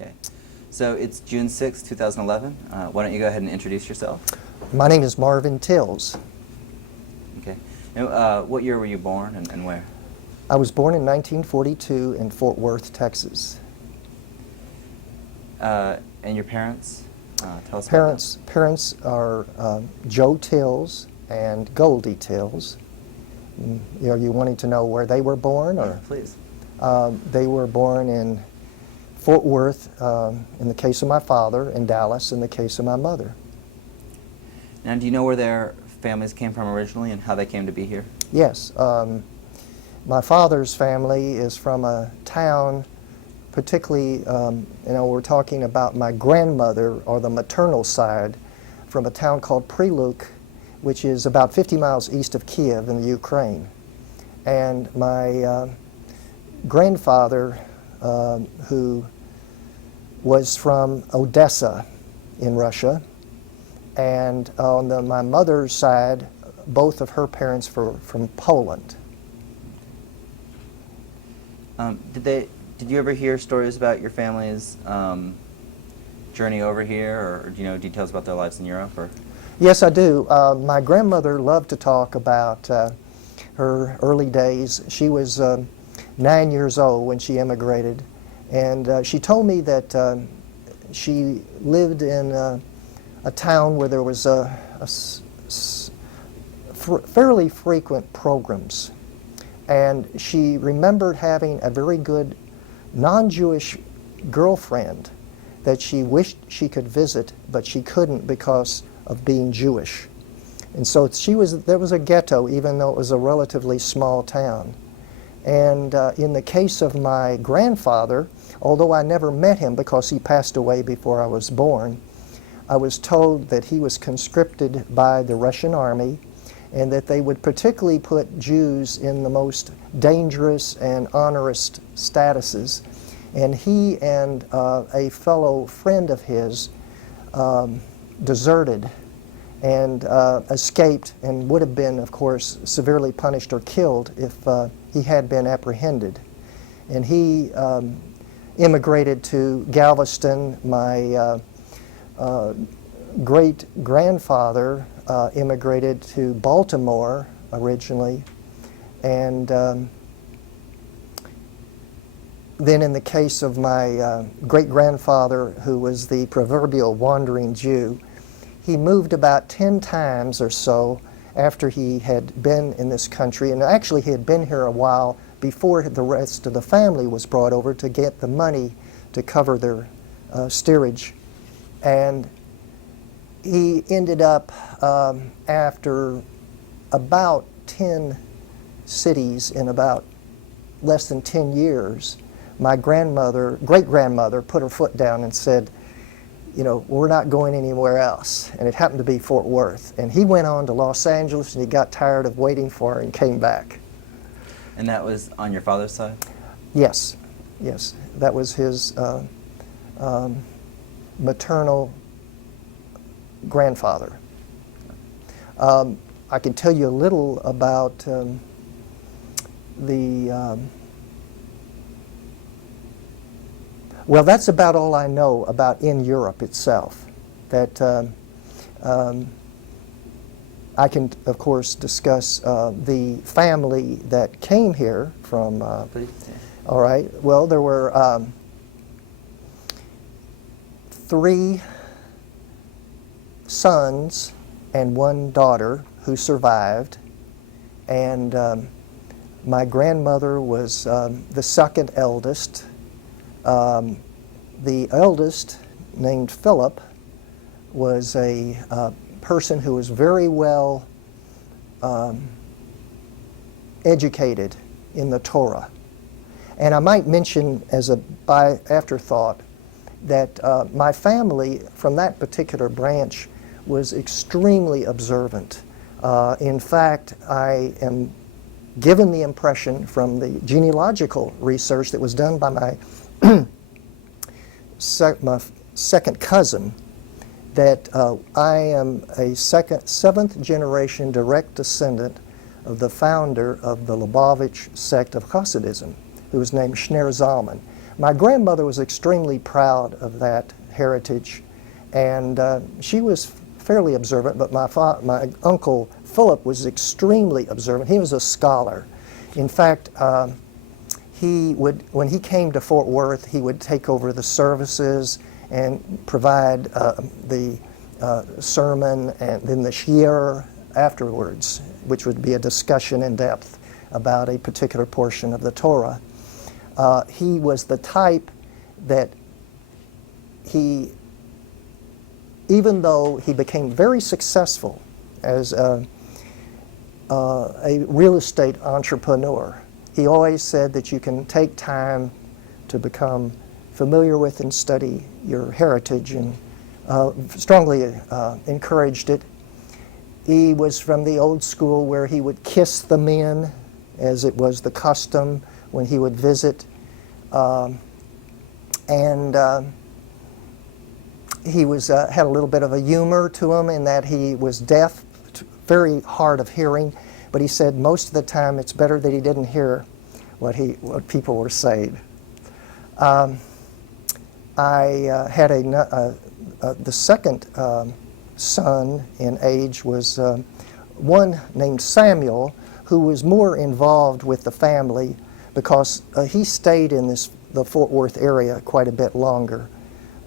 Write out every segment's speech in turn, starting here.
Okay. So it's June 6, 2011. Why don't you go ahead and introduce yourself? My name is Marvin Tills. Okay. Now, what year were you born and where? I was born in 1942 in Fort Worth, Texas. And your parents? Tell us Parents are Joe Tills and Goldie Tills. Are you wanting to know where they were born? Or? Yeah, please. They were born in Fort Worth, in the case of my father, in Dallas, in the case of my mother. Now, do you know where their families came from originally and how they came to be here? Yes. My father's family is from a town, particularly, we're talking about my grandmother, or the maternal side, from a town called Preluk, which is about 50 miles east of Kiev in the Ukraine. And my grandfather, who was from Odessa in Russia, and on my mother's side, both of her parents were from Poland. Did you ever hear stories about your family's journey over here, or do you know details about their lives in Europe? Or? Yes, I do. My grandmother loved to talk about her early days. She was 9 years old when she immigrated, and she told me that she lived in a town where there was fairly frequent pogroms, and she remembered having a very good non-Jewish girlfriend that she wished she could visit, but she couldn't because of being Jewish. And so there was a ghetto, even though it was a relatively small town. And in the case of my grandfather, although I never met him because he passed away before I was born, I was told that he was conscripted by the Russian army, and that they would particularly put Jews in the most dangerous and onerous statuses. And he and a fellow friend of his deserted and escaped, and would have been, of course, severely punished or killed if he had been apprehended. And he immigrated to Galveston. My great-grandfather immigrated to Baltimore originally, and then in the case of my great-grandfather, who was the proverbial wandering Jew, he moved about 10 times or so after he had been in this country, and actually he had been here a while before the rest of the family was brought over to get the money to cover their steerage. And he ended up, after about 10 cities in about less than 10 years, my great-grandmother, put her foot down and said, you know, we're not going anywhere else. And it happened to be Fort Worth. And he went on to Los Angeles, and he got tired of waiting for her and came back. And that was on your father's side? Yes, yes. That was his maternal grandfather. I can tell you a little about well, that's about all I know about in Europe itself. That I can, of course, discuss the family that came here from. All right. Well, there were 3 sons and 1 daughter who survived, and my grandmother was the second eldest. The eldest, named Philip, was a person who was very well educated in the Torah. And I might mention as a by afterthought that my family from that particular branch was extremely observant. In fact, I am given the impression from the genealogical research that was done by my my second cousin that I am a 7th generation direct descendant of the founder of the Lubavitch sect of Hasidism, who was named Shner Zalman. My grandmother was extremely proud of that heritage, and she was fairly observant, but my uncle Philip was extremely observant. He was a scholar. In fact, when he came to Fort Worth, he would take over the services and provide the sermon and then the cheder afterwards, which would be a discussion in depth about a particular portion of the Torah. He was the type that even though he became very successful as a real estate entrepreneur, he always said that you can take time to become familiar with and study your heritage, and strongly encouraged it. He was from the old school where he would kiss the men, as it was the custom when he would visit. He had a little bit of a humor to him in that he was deaf, very hard of hearing, but he said most of the time it's better that he didn't hear what people were saying. I had the second son in age was one named Samuel, who was more involved with the family because he stayed in the Fort Worth area quite a bit longer.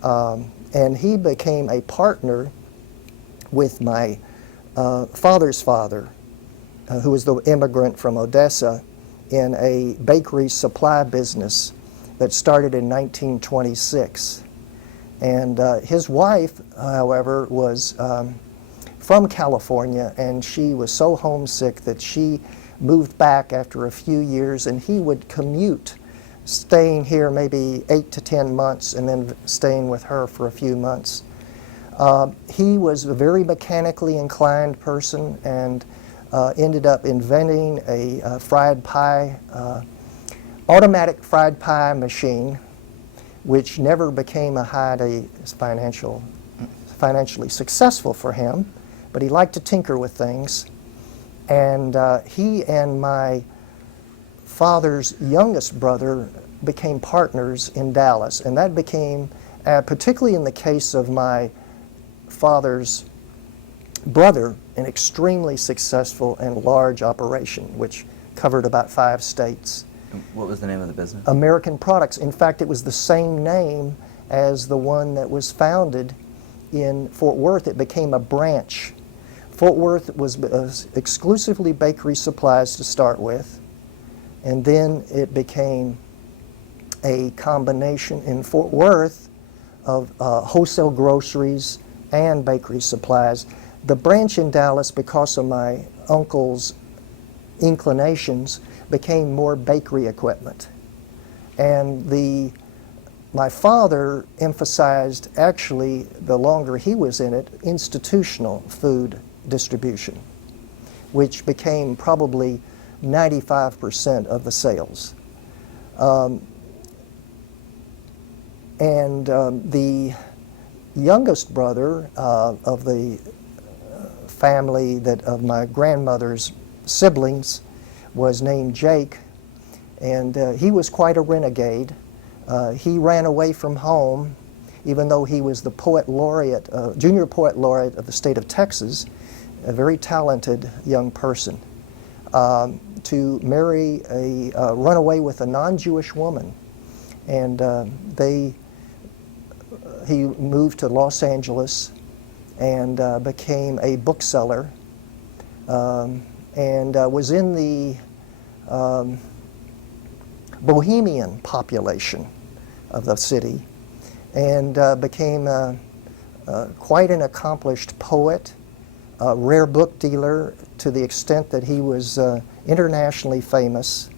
And he became a partner with my father's father, who was the immigrant from Odessa, in a bakery supply business that started in 1926. And his wife, however, was from California, and she was so homesick that she moved back after a few years, and he would commute, staying here maybe 8 to 10 months and then staying with her for a few months. He was a very mechanically inclined person and ended up inventing a fried pie, automatic fried pie machine, which never became financially successful for him, but he liked to tinker with things. And he and my father's youngest brother became partners in Dallas, and that became, particularly in the case of my father's brother, an extremely successful and large operation, which covered about 5 states. What was the name of the business? American Products. In fact, it was the same name as the one that was founded in Fort Worth. It became a branch. Fort Worth was exclusively bakery supplies to start with, and then it became a combination in Fort Worth of wholesale groceries and bakery supplies. The branch in Dallas, because of my uncle's inclinations, became more bakery equipment. And my father emphasized, actually, the longer he was in it, institutional food distribution, which became probably 95% of the sales. The youngest brother of the family of my grandmother's siblings was named Jake, and he was quite a renegade. He ran away from home, even though he was the poet laureate, junior poet laureate of the state of Texas, a very talented young person, to run away with a non-Jewish woman. And he moved to Los Angeles and became a bookseller, and was in the bohemian population of the city, and became quite an accomplished poet, a rare book dealer, to the extent that he was internationally famous.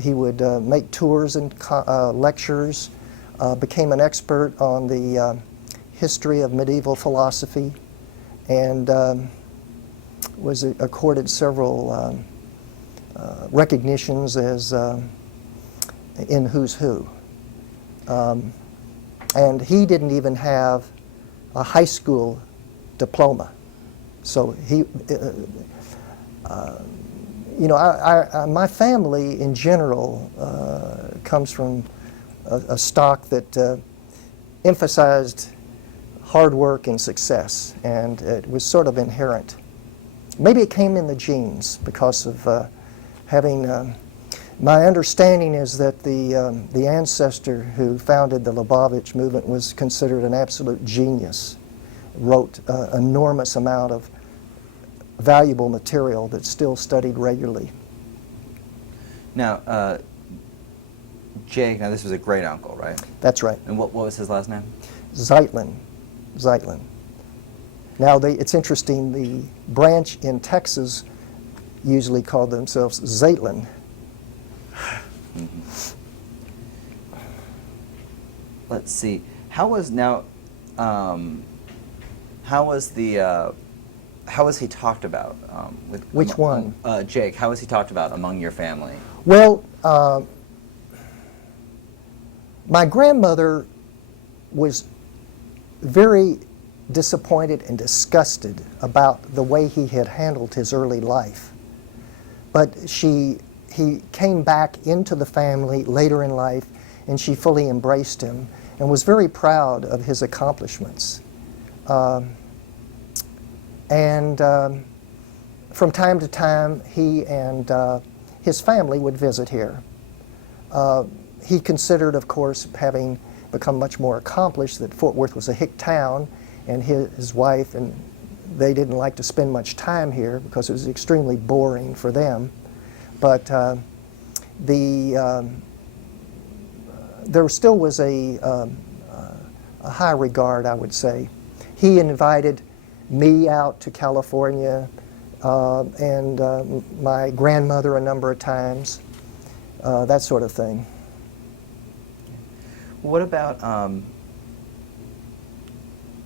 He would make tours and lectures, became an expert on the history of medieval philosophy, and was accorded several recognitions as in Who's Who. And he didn't even have a high school diploma. So he, my family in general comes from a stock that emphasized hard work and success, and it was sort of inherent. Maybe it came in the genes because of having. My understanding is that the ancestor who founded the Lubavitch movement was considered an absolute genius. Wrote an enormous amount of valuable material that's still studied regularly. Now, Jake, now this was a great uncle, right? That's right. And what was his last name? Zeitlin. Now, it's interesting, the branch in Texas usually called themselves Zeitlin. Let's see. How was he talked about? Which one? Jake. How was he talked about among your family? Well, my grandmother was very disappointed and disgusted about the way he had handled his early life. But he came back into the family later in life, and she fully embraced him and was very proud of his accomplishments. From time to time, he and his family would visit here. He considered, of course, having become much more accomplished, that Fort Worth was a hick town, and his wife and they didn't like to spend much time here because it was extremely boring for them. But there still was a high regard, I would say. He invited me out to California and my grandmother a number of times, that sort of thing. What about,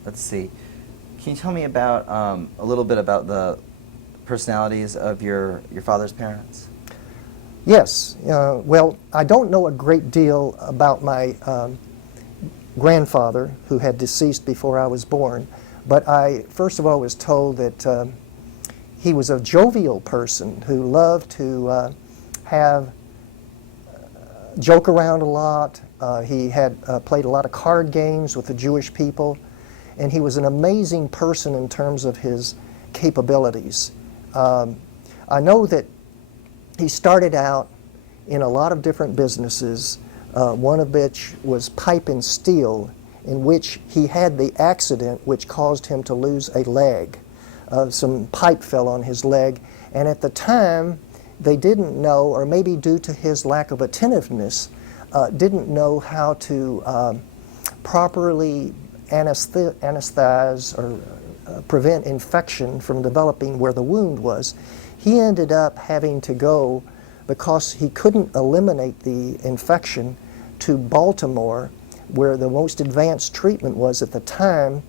let's see, can you tell me about a little bit about the personalities of your father's parents? Yes. Well, I don't know a great deal about my grandfather, who had deceased before I was born, but I, first of all, was told that he was a jovial person who loved to joke around a lot. He had played a lot of card games with the Jewish people, and he was an amazing person in terms of his capabilities. I know that he started out in a lot of different businesses, one of which was pipe and steel, in which he had the accident which caused him to lose a leg. Some pipe fell on his leg, and at the time they didn't know, or maybe due to his lack of attentiveness, didn't know how to properly anesthetize or prevent infection from developing where the wound was. He ended up having to go, because he couldn't eliminate the infection, to Baltimore, where the most advanced treatment was at the time,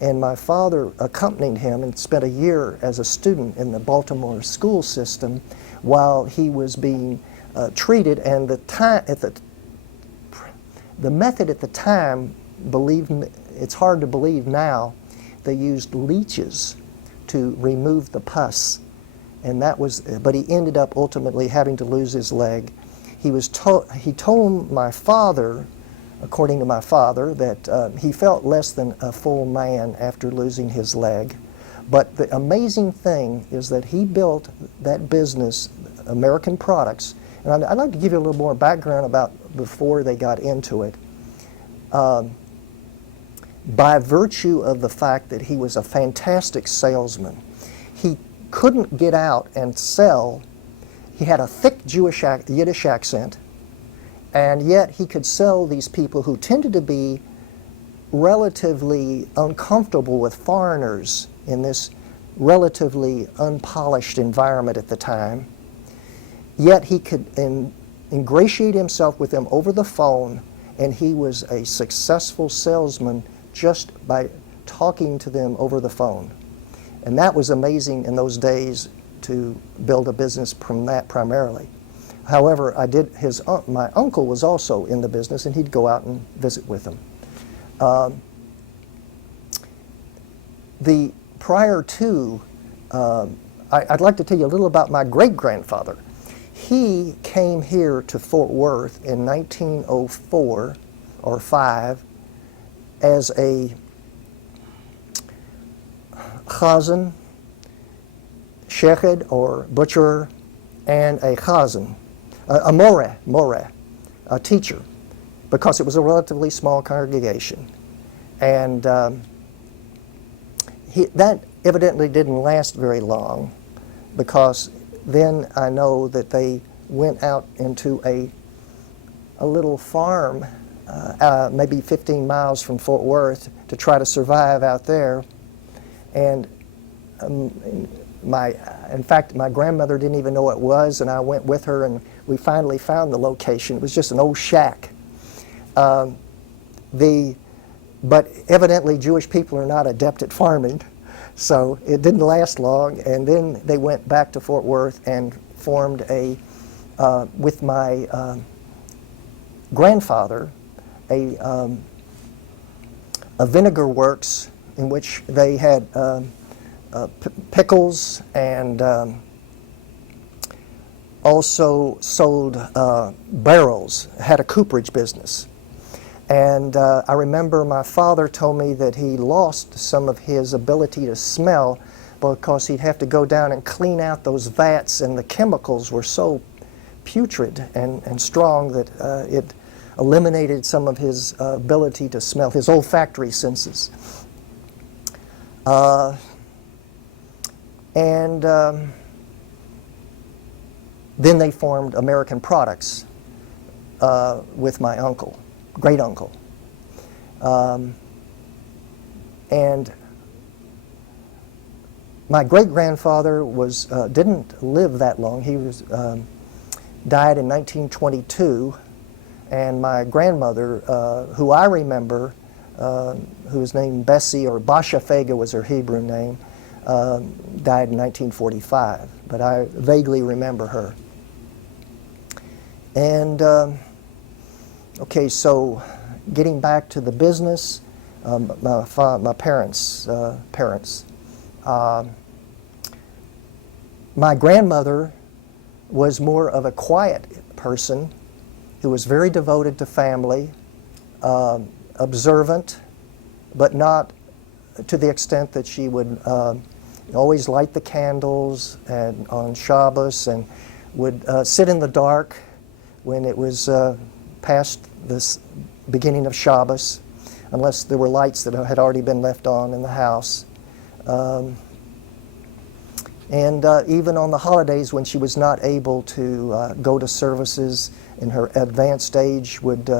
and my father accompanied him and spent a year as a student in the Baltimore school system while he was being treated. And the method at the time, believe me, it's hard to believe now, they used leeches to remove the pus. And that was, but he ended up ultimately having to lose his leg. He told my father, according to my father, that he felt less than a full man after losing his leg. But the amazing thing is that he built that business, American Products, and I'd like to give you a little more background about before they got into it. By virtue of the fact that he was a fantastic salesman, he couldn't get out and sell. He had a thick Yiddish accent, and yet he could sell these people who tended to be relatively uncomfortable with foreigners in this relatively unpolished environment at the time. Yet he could ingratiate himself with them over the phone, and he was a successful salesman just by talking to them over the phone. And that was amazing in those days to build a business from that primarily. However, my uncle was also in the business, and he'd go out and visit with him. I'd like to tell you a little about my great-grandfather. He came here to Fort Worth in 1904 or 5 as a chazan, cheder or butcher, and a chazan, a moreh, a teacher, because it was a relatively small congregation. And that evidently didn't last very long, because then I know that they went out into a little farm, maybe 15 miles from Fort Worth, to try to survive out there. And in fact, my grandmother didn't even know what it was, and I went with her, and we finally found the location. It was just an old shack. But evidently Jewish people are not adept at farming, so it didn't last long. And then they went back to Fort Worth and formed with my grandfather, a vinegar works in which they had pickles, and also sold barrels, had a cooperage business. And I remember my father told me that he lost some of his ability to smell because he'd have to go down and clean out those vats, and the chemicals were so putrid and strong that it eliminated some of his ability to smell, his olfactory senses. And then they formed American Products with my uncle, great uncle. And my great grandfather didn't live that long. He died in 1922, and my grandmother, who I remember, who was named Bessie, or Basha Fega was her Hebrew name, died in 1945, but I vaguely remember her. And okay, so getting back to the business, my parents. My grandmother was more of a quiet person who was very devoted to family, observant, but not to the extent that she would always light the candles on Shabbos, and would sit in the dark when it was past this beginning of Shabbos, unless there were lights that had already been left on in the house. And even on the holidays when she was not able to go to services in her advanced age, would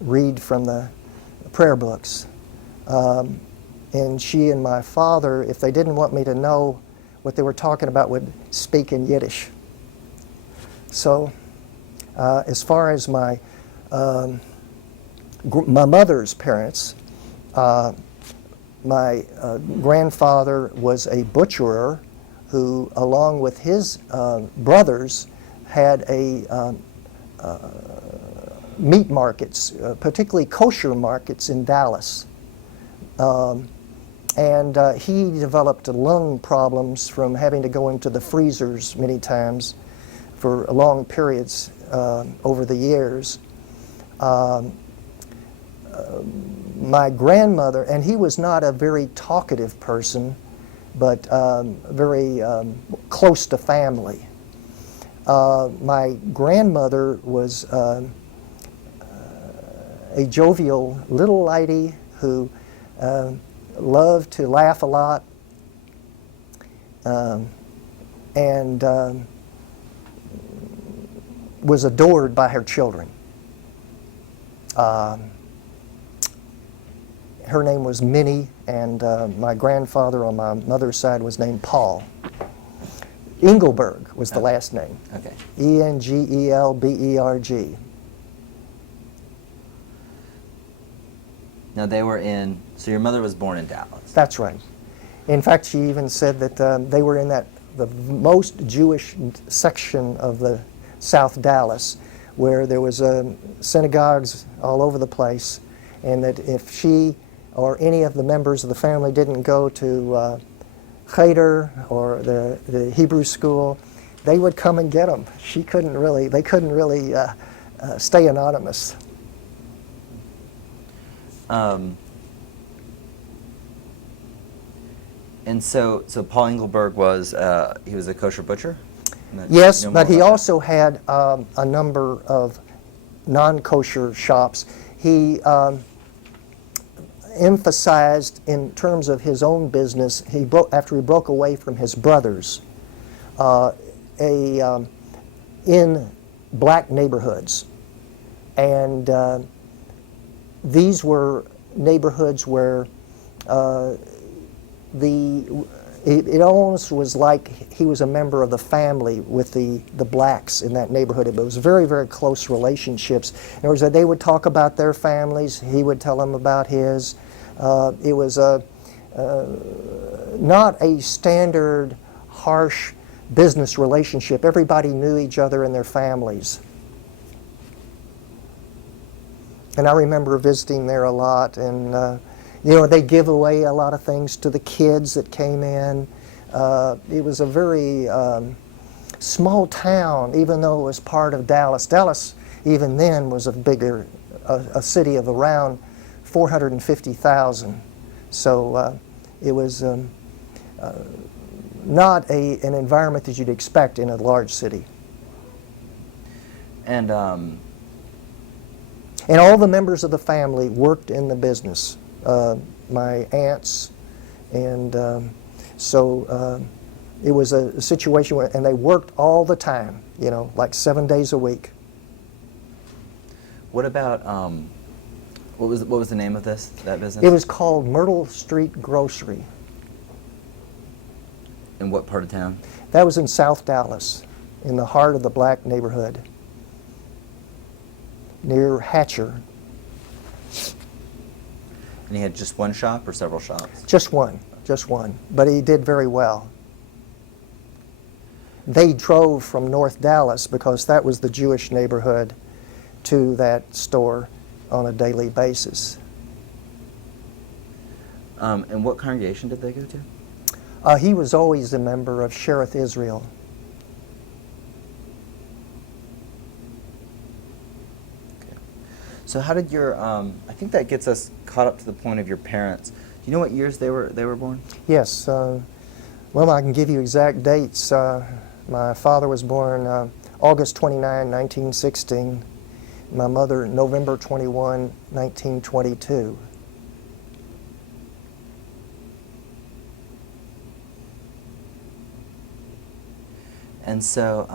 read from the prayer books. And she and my father, if they didn't want me to know what they were talking about, would speak in Yiddish. So as far as my mother's parents, my grandfather was a butcherer who, along with his brothers, had meat markets, particularly kosher markets in Dallas. And he developed lung problems from having to go into the freezers many times for long periods over the years. My grandmother, and he was not a very talkative person, but very close to family. My grandmother was a jovial little lady who loved to laugh a lot, and was adored by her children. Her name was Minnie, and my grandfather on my mother's side was named Paul. Engleberg was the last name. Okay. Engelberg. Now they were so your mother was born in Dallas. That's right. In fact, she even said that they were in the most Jewish section of the South Dallas, where there was synagogues all over the place, and that if she or any of the members of the family didn't go to cheder or the Hebrew school, they would come and get them. They couldn't really stay anonymous. And so Paul Engleberg was he was a kosher butcher? Yes, You know but more he about also had a number of non-kosher shops. He emphasized, in terms of his own business, after he broke away from his brothers, in black neighborhoods. And these were neighborhoods where it almost was like he was a member of the family with the blacks in that neighborhood. It was very, very close relationships. In other words, they would talk about their families, he would tell them about his. It was not a standard, harsh business relationship. Everybody knew each other and their families. And I remember visiting there a lot, and they give away a lot of things to the kids that came in. It was a very small town, even though it was part of Dallas. Dallas, even then, was a city of around 450,000. So it was not an environment that you'd expect in a large city. And all the members of the family worked in the business. My aunts, and so it was a situation where, and they worked all the time, like 7 days a week. what about what was the name of that business? It was called Myrtle Street Grocery. In what part of town? That was in South Dallas, in the heart of the black neighborhood, near Hatcher. And he had just one shop or several shops? Just one. But he did very well. They drove from North Dallas, because that was the Jewish neighborhood, to that store on a daily basis. And what congregation did they go to? He was always a member of Shereth Israel. So how did your, I think that gets us caught up to the point of your parents. Do you know what years they were born? Yes. Well, I can give you exact dates. My father was born August 29, 1916. My mother, November 21, 1922. And so,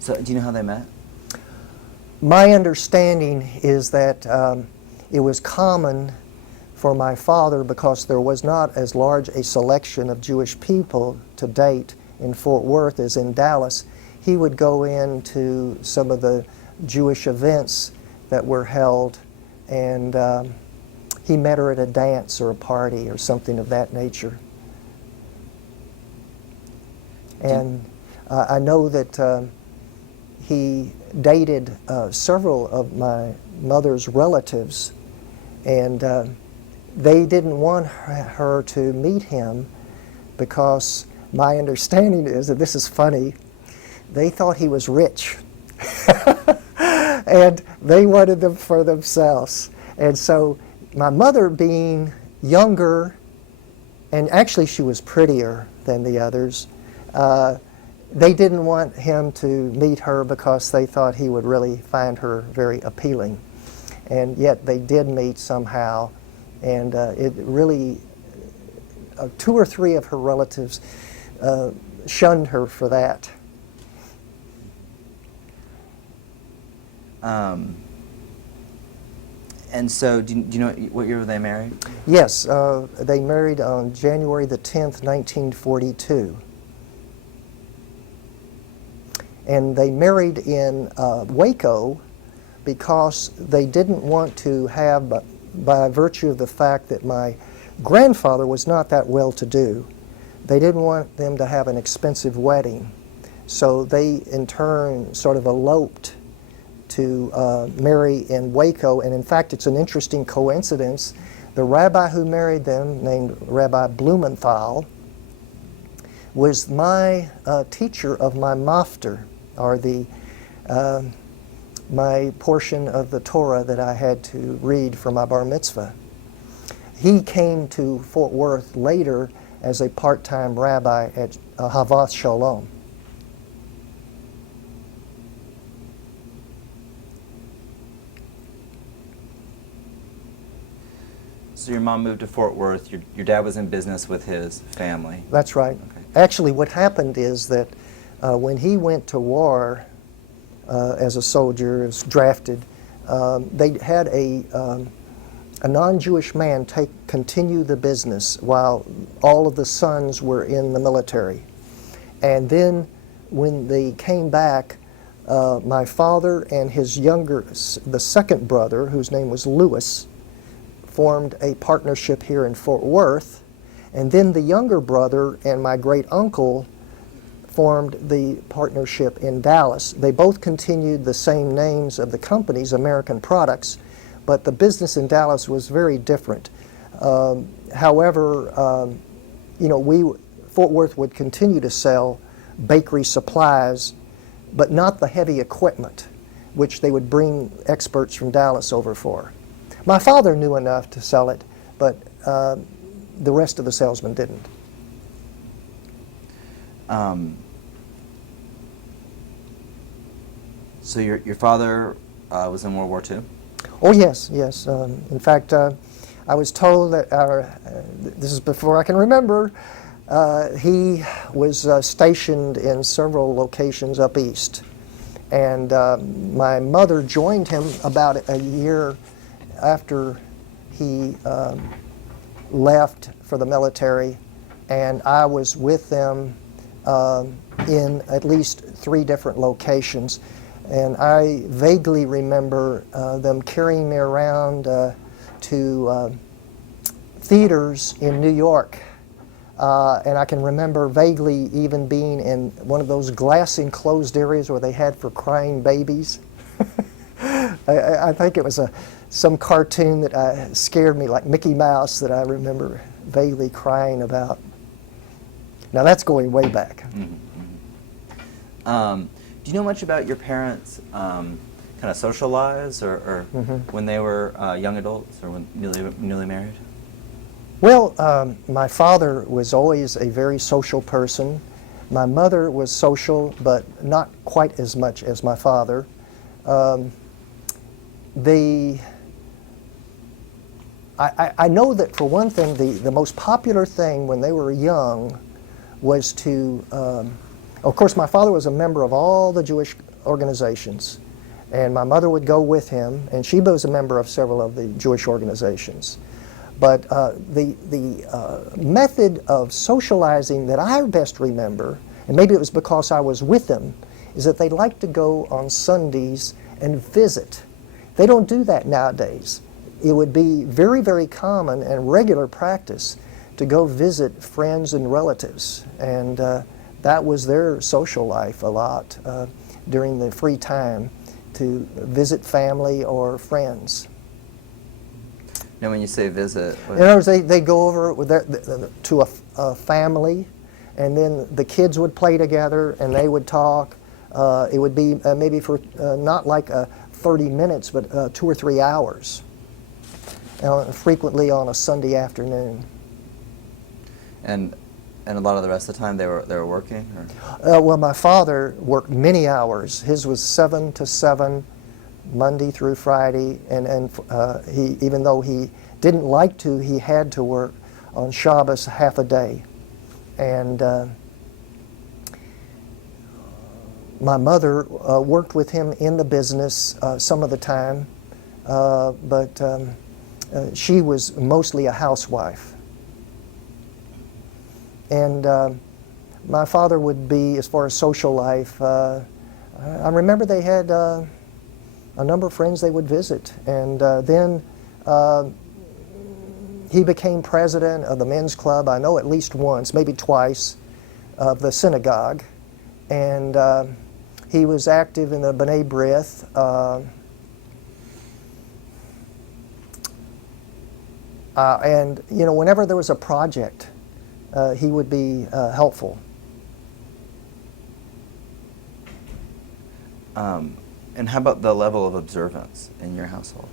so do you know how they met? My understanding is that it was common for my father, because there was not as large a selection of Jewish people to date in Fort Worth as in Dallas. He would go into some of the Jewish events that were held, and he met her at a dance or a party or something of that nature. And I know that he dated several of my mother's relatives, and they didn't want her to meet him, because my understanding is that, this is funny, they thought he was rich. And they wanted them for themselves. And so my mother, being younger, and actually she was prettier than the others, they didn't want him to meet her, because they thought he would really find her very appealing. And yet they did meet somehow, and it really, 2 or 3 of her relatives shunned her for that. And so, do you know what year they married? Yes, they married on January the 10th, 1942. And they married in Waco, because they didn't want to have, by virtue of the fact that my grandfather was not that well-to-do, they didn't want them to have an expensive wedding. So they, in turn, sort of eloped to marry in Waco. And in fact, it's an interesting coincidence. The rabbi who married them, named Rabbi Blumenthal, was my teacher of my mafter, or my portion of the Torah that I had to read for my bar mitzvah. He came to Fort Worth later as a part-time rabbi at Ahavath Sholom. So your mom moved to Fort Worth. Your dad was in business with his family. That's right. Okay. Actually, what happened is that when he went to war as a soldier, was drafted, they had a non-Jewish man continue the business while all of the sons were in the military. And then when they came back, my father and his the second brother, whose name was Lewis, formed a partnership here in Fort Worth. And then the younger brother and my great uncle formed the partnership in Dallas. They both continued the same names of the companies, American Products, but the business in Dallas was very different. However, Fort Worth would continue to sell bakery supplies, but not the heavy equipment, which they would bring experts from Dallas over for. My father knew enough to sell it, but the rest of the salesmen didn't. So your father was in World War II? Oh yes, yes. In fact, I was told that this is before I can remember. He was stationed in several locations up east, and my mother joined him about a year after he left for the military, and I was with them in at least 3 different locations. And I vaguely remember them carrying me around to theaters in New York. And I can remember vaguely even being in one of those glass enclosed areas where they had for crying babies. I think it was some cartoon that scared me, like Mickey Mouse, that I remember vaguely crying about. Now that's going way back. Mm-hmm. Do you know much about your parents' kind of social lives, or when they were young adults, or when newly married? Well, my father was always a very social person. My mother was social, but not quite as much as my father. I know that for one thing, the most popular thing when they were young was to, of course my father was a member of all the Jewish organizations, and my mother would go with him, and she was a member of several of the Jewish organizations. But the method of socializing that I best remember, and maybe it was because I was with them, is that they liked to go on Sundays and visit. They don't do that nowadays. It would be very, very common and regular practice to go visit friends and relatives, and that was their social life a lot during the free time, to visit family or friends. Now, when you say visit, in other words, they go over with to a family, and then the kids would play together and they would talk. It would be maybe for not like 30 minutes, but 2 or 3 hours, frequently on a Sunday afternoon. And a lot of the rest of the time they were working? Or? Well, my father worked many hours. His was 7 to 7, Monday through Friday, and he, even though he didn't like to, he had to work on Shabbos half a day. And my mother worked with him in the business some of the time, but she was mostly a housewife. And my father would be, as far as social life, I remember they had a number of friends they would visit. And then he became president of the men's club, I know at least once, maybe twice, of the synagogue. And he was active in the B'nai B'rith. And, you know, whenever there was a project, he would be helpful. And how about the level of observance in your household?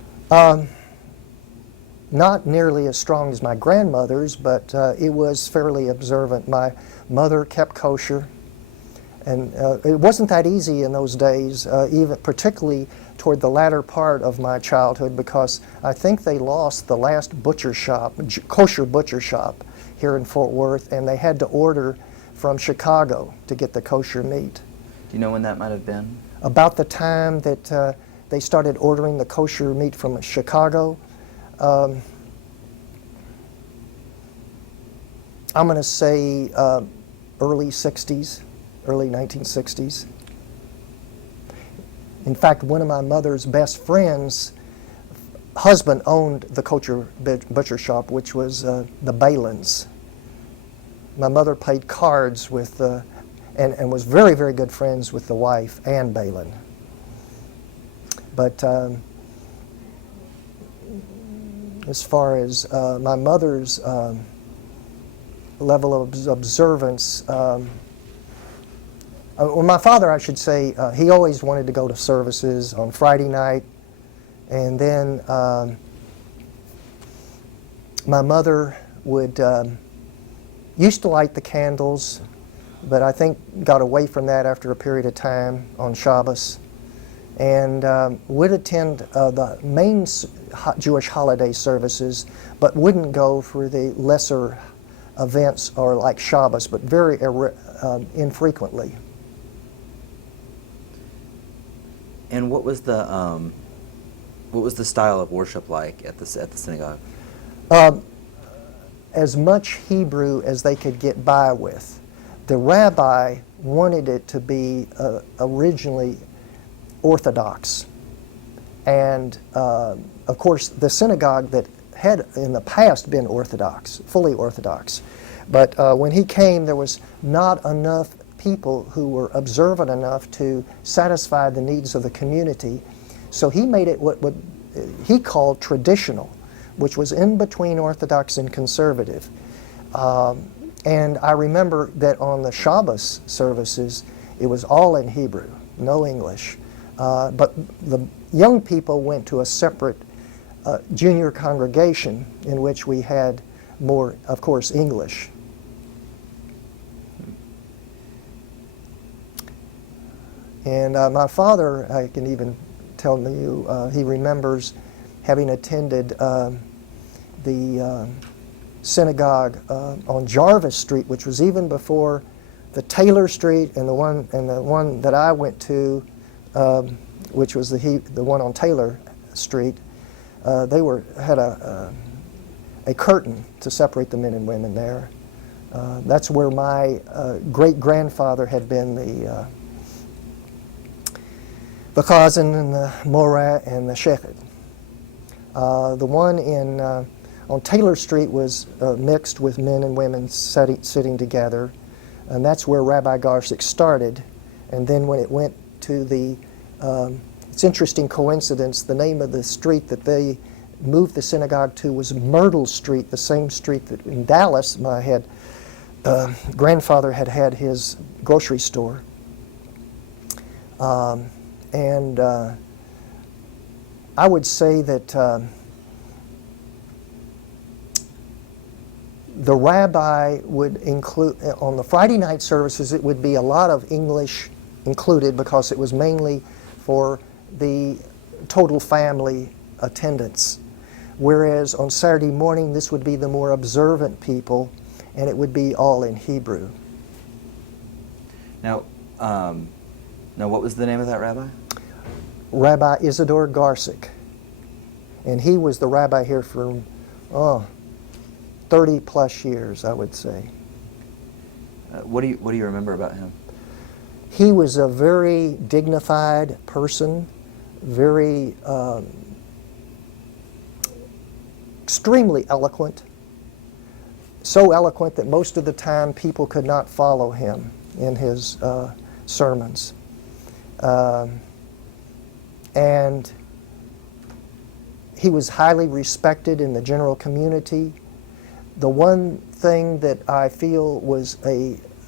Not nearly as strong as my grandmother's, but it was fairly observant. My mother kept kosher, and it wasn't that easy in those days, even particularly toward the latter part of my childhood, because I think they lost the last butcher shop, kosher butcher shop here in Fort Worth, and they had to order from Chicago to get the kosher meat. Do you know when that might have been? About the time that they started ordering the kosher meat from Chicago, I'm going to say early 60s, early 1960s. In fact, one of my mother's best friends' husband owned the kosher butcher shop, which was the Balins. My mother played cards with, and was very, very good friends with the wife, Ann Balin. But as far as my mother's level of observance, well, my father, I should say, he always wanted to go to services on Friday night, and then my mother would used to light the candles, but I think got away from that after a period of time on Shabbos, and would attend the main Jewish holiday services, but wouldn't go for the lesser events or like Shabbos, but very infrequently. And what was the style of worship like at the synagogue? As much Hebrew as they could get by with. The rabbi wanted it to be originally Orthodox. And of course, the synagogue that had in the past been Orthodox, fully Orthodox. But when he came, there was not enough people who were observant enough to satisfy the needs of the community. So he made it what he called traditional, which was in between Orthodox and conservative. And I remember that on the Shabbos services, it was all in Hebrew, no English. But the young people went to a separate junior congregation in which we had more, of course, English. And my father, I can even tell you, he remembers having attended the synagogue on Jarvis Street, which was even before the Taylor Street and the one that I went to, which was the one on Taylor Street. They had a curtain to separate the men and women there. That's where my great-grandfather had been the cousin and the Morah and the Shechet. The one on Taylor Street was mixed with men and women sitting together, and that's where Rabbi Garsek started. And then when it went to the, it's interesting coincidence, the name of the street that they moved the synagogue to was Myrtle Street, the same street that in Dallas my grandfather had his grocery store. And I would say that the rabbi would include, on the Friday night services, it would be a lot of English included because it was mainly for the total family attendance. Whereas on Saturday morning, this would be the more observant people, and it would be all in Hebrew. Now, what was the name of that rabbi? Rabbi Isadore Garsek. And he was the rabbi here for 30 plus years, I would say. What do you remember about him? He was a very dignified person, very extremely eloquent, so eloquent that most of the time people could not follow him in his sermons. And he was highly respected in the general community. The one thing that I feel was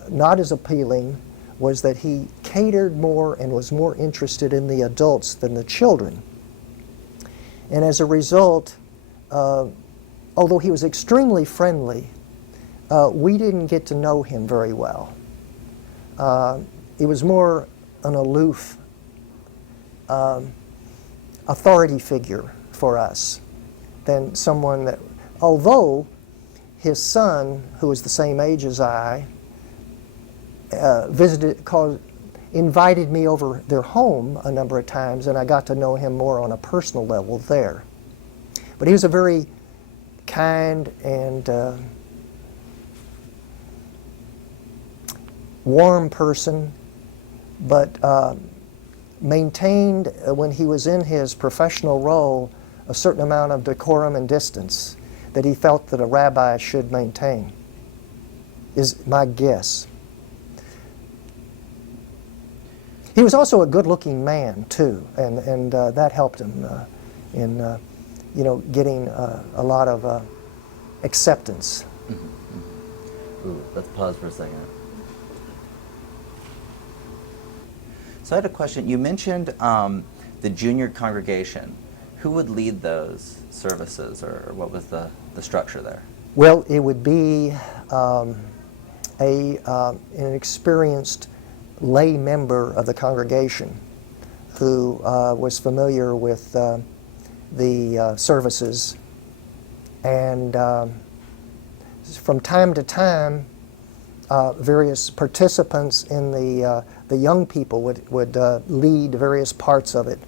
not as appealing was that he catered more and was more interested in the adults than the children. And as a result, although he was extremely friendly, we didn't get to know him very well. He was more an aloof authority figure for us than someone that, although his son, who was the same age as I, invited me over their home a number of times, and I got to know him more on a personal level there. But he was a very kind and warm person, but maintained, when he was in his professional role, a certain amount of decorum and distance that he felt that a rabbi should maintain, is my guess. He was also a good-looking man, too, and that helped him in getting a lot of acceptance. Mm-hmm. Ooh, let's pause for a second. So I had a question. You mentioned the junior congregation. Who would lead those services, or what was the structure there? Well, it would be an experienced lay member of the congregation who was familiar with the services, and from time to time, various participants in the young people would lead various parts of it.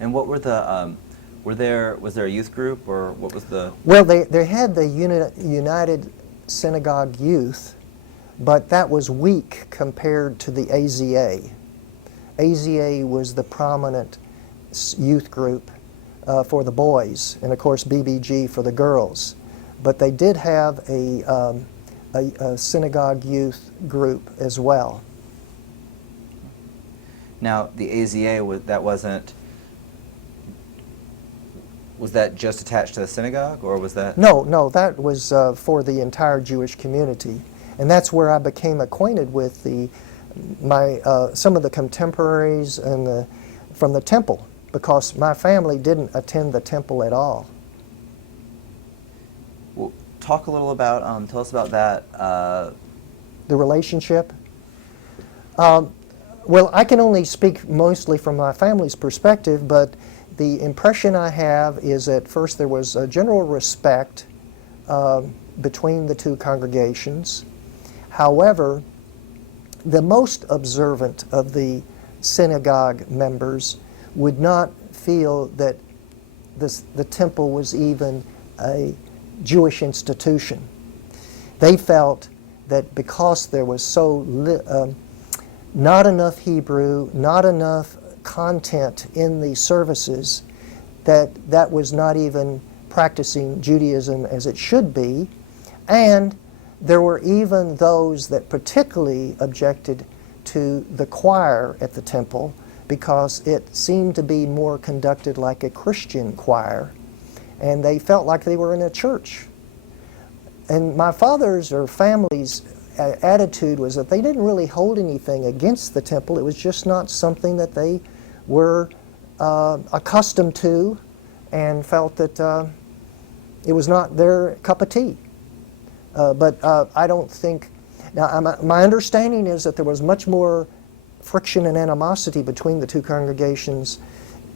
And what were the was there a youth group, or what was the? Well, they had the United Synagogue Youth, but that was weak compared to the AZA. AZA was the prominent youth group for the boys, and of course BBG for the girls. But they did have a synagogue youth group as well. Now the AZA was that just attached to the synagogue, or was that? No, that was for the entire Jewish community, and that's where I became acquainted with some of the contemporaries from the temple, because my family didn't attend the temple at all. Well, talk a little about, tell us about that. The relationship? Well, I can only speak mostly from my family's perspective, but the impression I have is that first there was a general respect between the two congregations. However, the most observant of the synagogue members would not feel that the temple was even a Jewish institution. They felt that because there was not enough Hebrew, not enough content in the services, that was not even practicing Judaism as it should be. And there were even those that particularly objected to the choir at the temple because it seemed to be more conducted like a Christian choir, and they felt like they were in a church. And my father's or family's attitude was that they didn't really hold anything against the temple. It was just not something that they were accustomed to, and felt that it was not their cup of tea. But I don't think, now my understanding is that there was much more friction and animosity between the two congregations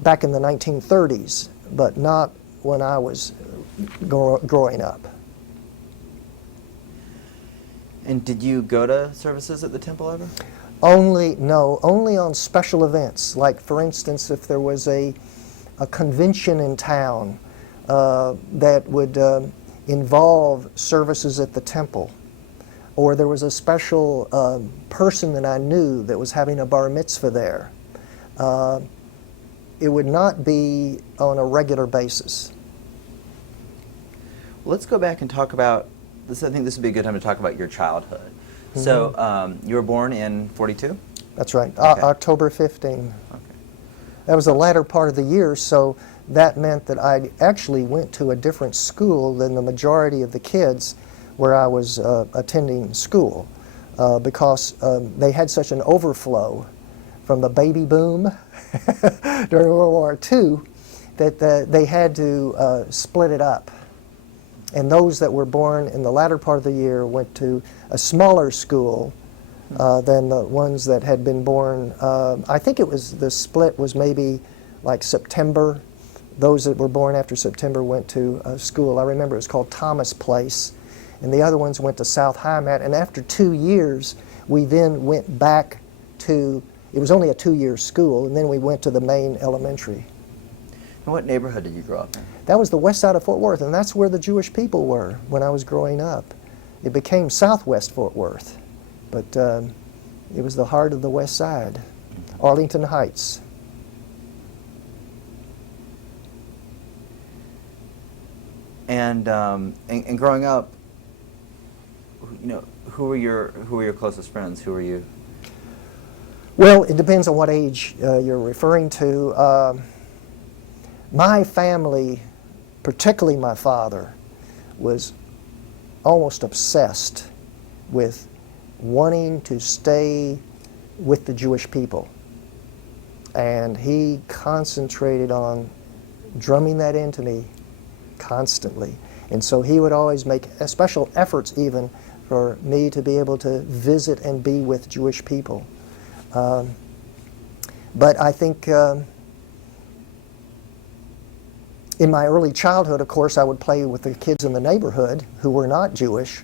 back in the 1930s, but not when I was growing up. And did you go to services at the temple ever? Only on special events. Like, for instance, if there was a convention in town that would involve services at the temple, or there was a special person that I knew that was having a bar mitzvah there, it would not be on a regular basis. Well, let's go back and talk about this. I think this would be a good time to talk about your childhood. Mm-hmm. So you were born in 42? That's right, Okay. October 15. Okay. That was the latter part of the year, so that meant that I actually went to a different school than the majority of the kids where I was attending school. because they had such an overflow from the baby boom during World War II that they had to split it up. And those that were born in the latter part of the year went to a smaller school than the ones that had been born. I think it was, the split was maybe like September. Those that were born after September went to a school. I remember it was called Thomas Place. And the other ones went to South Heimat. And after 2 years, we then went back to, it was only a 2-year school, and then we went to the main elementary. And what neighborhood did you grow up in? That was the west side of Fort Worth, and that's where the Jewish people were when I was growing up. It became Southwest Fort Worth, but it was the heart of the west side, Arlington Heights. And growing up, you know, who were your closest friends? Who were you? Well, it depends on what age you're referring to. My family, particularly my father, was almost obsessed with wanting to stay with the Jewish people. And he concentrated on drumming that into me constantly. And so he would always make special efforts even for me to be able to visit and be with Jewish people. But I think in my early childhood, of course, I would play with the kids in the neighborhood who were not Jewish.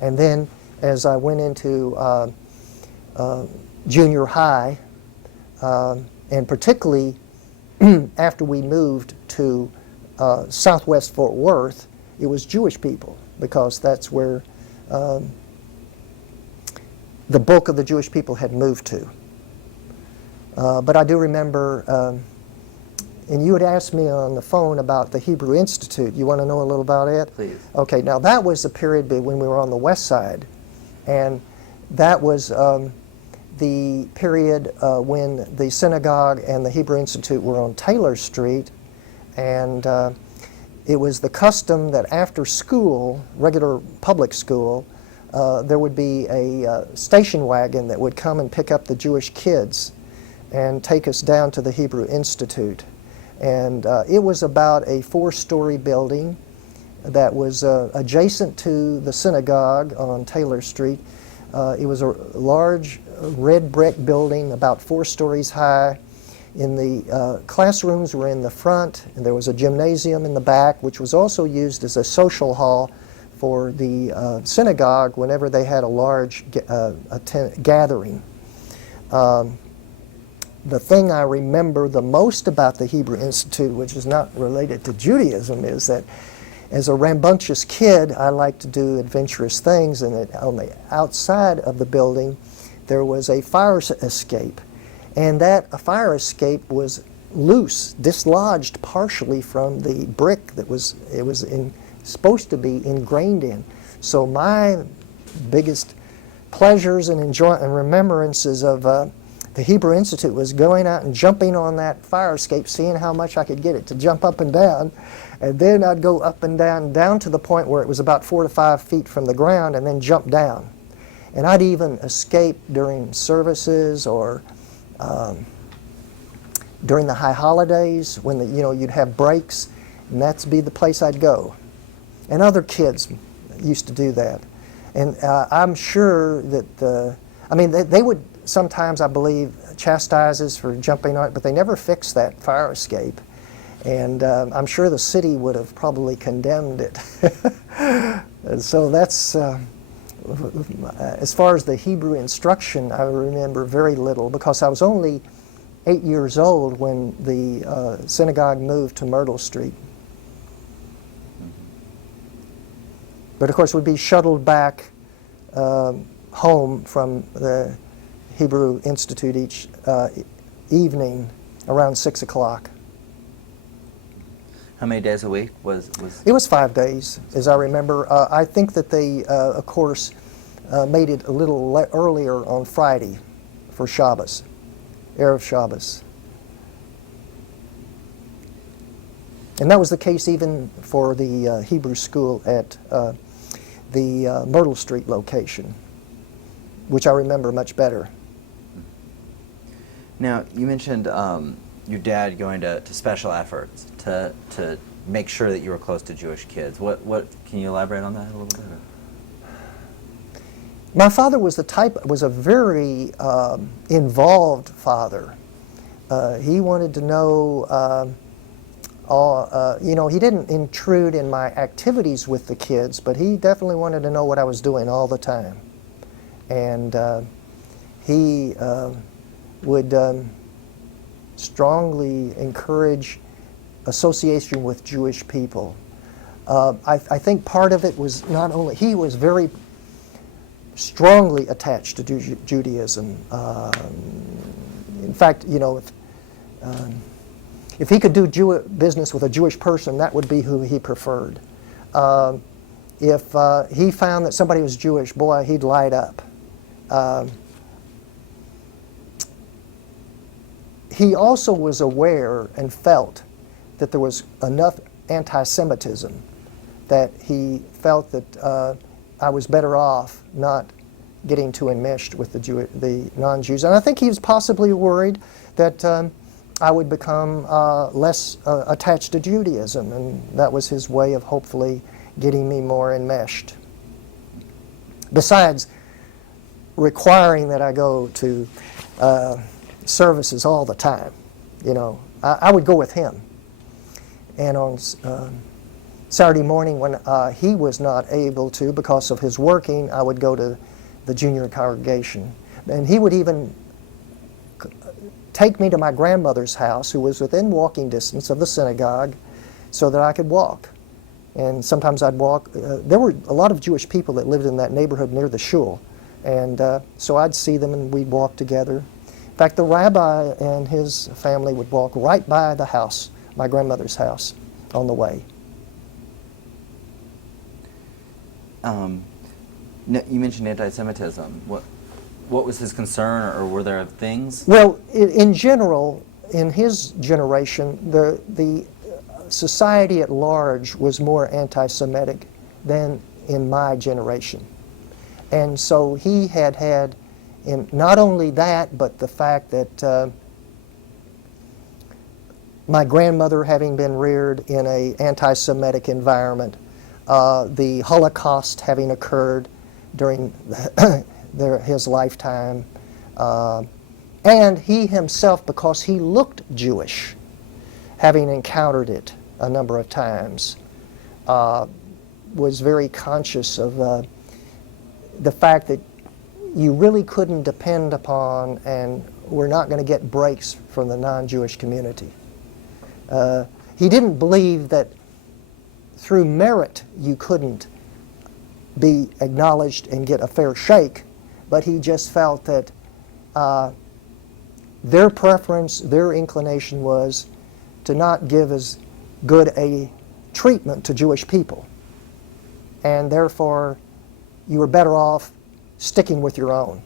And then as I went into junior high, and particularly after we moved to Southwest Fort Worth, it was Jewish people, because that's where the bulk of the Jewish people had moved to. But I do remember, and you had asked me on the phone about the Hebrew Institute. You want to know a little about it? Please. Okay, now that was the period when we were on the west side, and that was the period when the synagogue and the Hebrew Institute were on Taylor Street, and it was the custom that after school, regular public school, there would be a station wagon that would come and pick up the Jewish kids and take us down to the Hebrew Institute. And it was about a 4-story building that was adjacent to the synagogue on Taylor Street. It was a large red brick building about 4 stories high. In the classrooms were in the front, and there was a gymnasium in the back, which was also used as a social hall for the synagogue whenever they had a large gathering. The thing I remember the most about the Hebrew Institute, which is not related to Judaism, is that as a rambunctious kid, I liked to do adventurous things, and on the outside of the building there was a fire escape. And that fire escape was loose, dislodged partially from the brick that it was supposed to be ingrained in. So my biggest pleasures and enjoyment and remembrances of the Hebrew Institute was going out and jumping on that fire escape, seeing how much I could get it to jump up and down. And then I'd go up and down to the point where it was about 4 to 5 feet from the ground, and then jump down. And I'd even escape during services or during the high holidays when you'd have breaks, and that'd be the place I'd go. And other kids used to do that. And I'm sure that, they would sometimes, I believe, chastise us for jumping on it, but they never fixed that fire escape. And I'm sure the city would have probably condemned it. And so that's, as far as the Hebrew instruction, I remember very little, because I was only 8 years old when the synagogue moved to Myrtle Street. But of course we'd be shuttled back home from the Hebrew Institute each evening around 6 o'clock. How many days a week was? It was 5 days, as I remember. I think that they, of course, made it a little earlier on Friday for Shabbos, Erev Shabbos. And that was the case even for the Hebrew school at the Myrtle Street location. which I remember much better. Now, you mentioned your dad going to special efforts to make sure that you were close to Jewish kids. What can you elaborate on that a little bit? My father was a very involved father. He wanted to know he didn't intrude in my activities with the kids, but he definitely wanted to know what I was doing all the time. And he would strongly encourage association with Jewish people. I think part of it was not only, he was very strongly attached to Judaism. In fact, if he could do business with a Jewish person, that would be who he preferred. If he found that somebody was Jewish, boy, he'd light up. He also was aware and felt that there was enough anti-Semitism that he felt that I was better off not getting too enmeshed with the non-Jews. And I think he was possibly worried that I would become less attached to Judaism, and that was his way of hopefully getting me more enmeshed. Besides requiring that I go to services all the time, I would go with him. And on Saturday morning when he was not able to because of his working, I would go to the junior congregation. And he would even take me to my grandmother's house, who was within walking distance of the synagogue, so that I could walk. And sometimes I'd walk. There were a lot of Jewish people that lived in that neighborhood near the shul. And so I'd see them and we'd walk together. In fact, the rabbi and his family would walk right by the house, my grandmother's house, on the way. You mentioned anti-Semitism. What was his concern, or were there things? Well, in general, in his generation, the society at large was more anti-Semitic than in my generation. And so he had in not only that, but the fact that my grandmother having been reared in an anti-Semitic environment, the Holocaust having occurred during his lifetime, and he himself, because he looked Jewish, having encountered it a number of times, was very conscious of the fact that you really couldn't depend upon and were not going to get breaks from the non-Jewish community. He didn't believe that through merit you couldn't be acknowledged and get a fair shake, but he just felt that their preference, their inclination was to not give as good a treatment to Jewish people. And therefore, you were better off sticking with your own.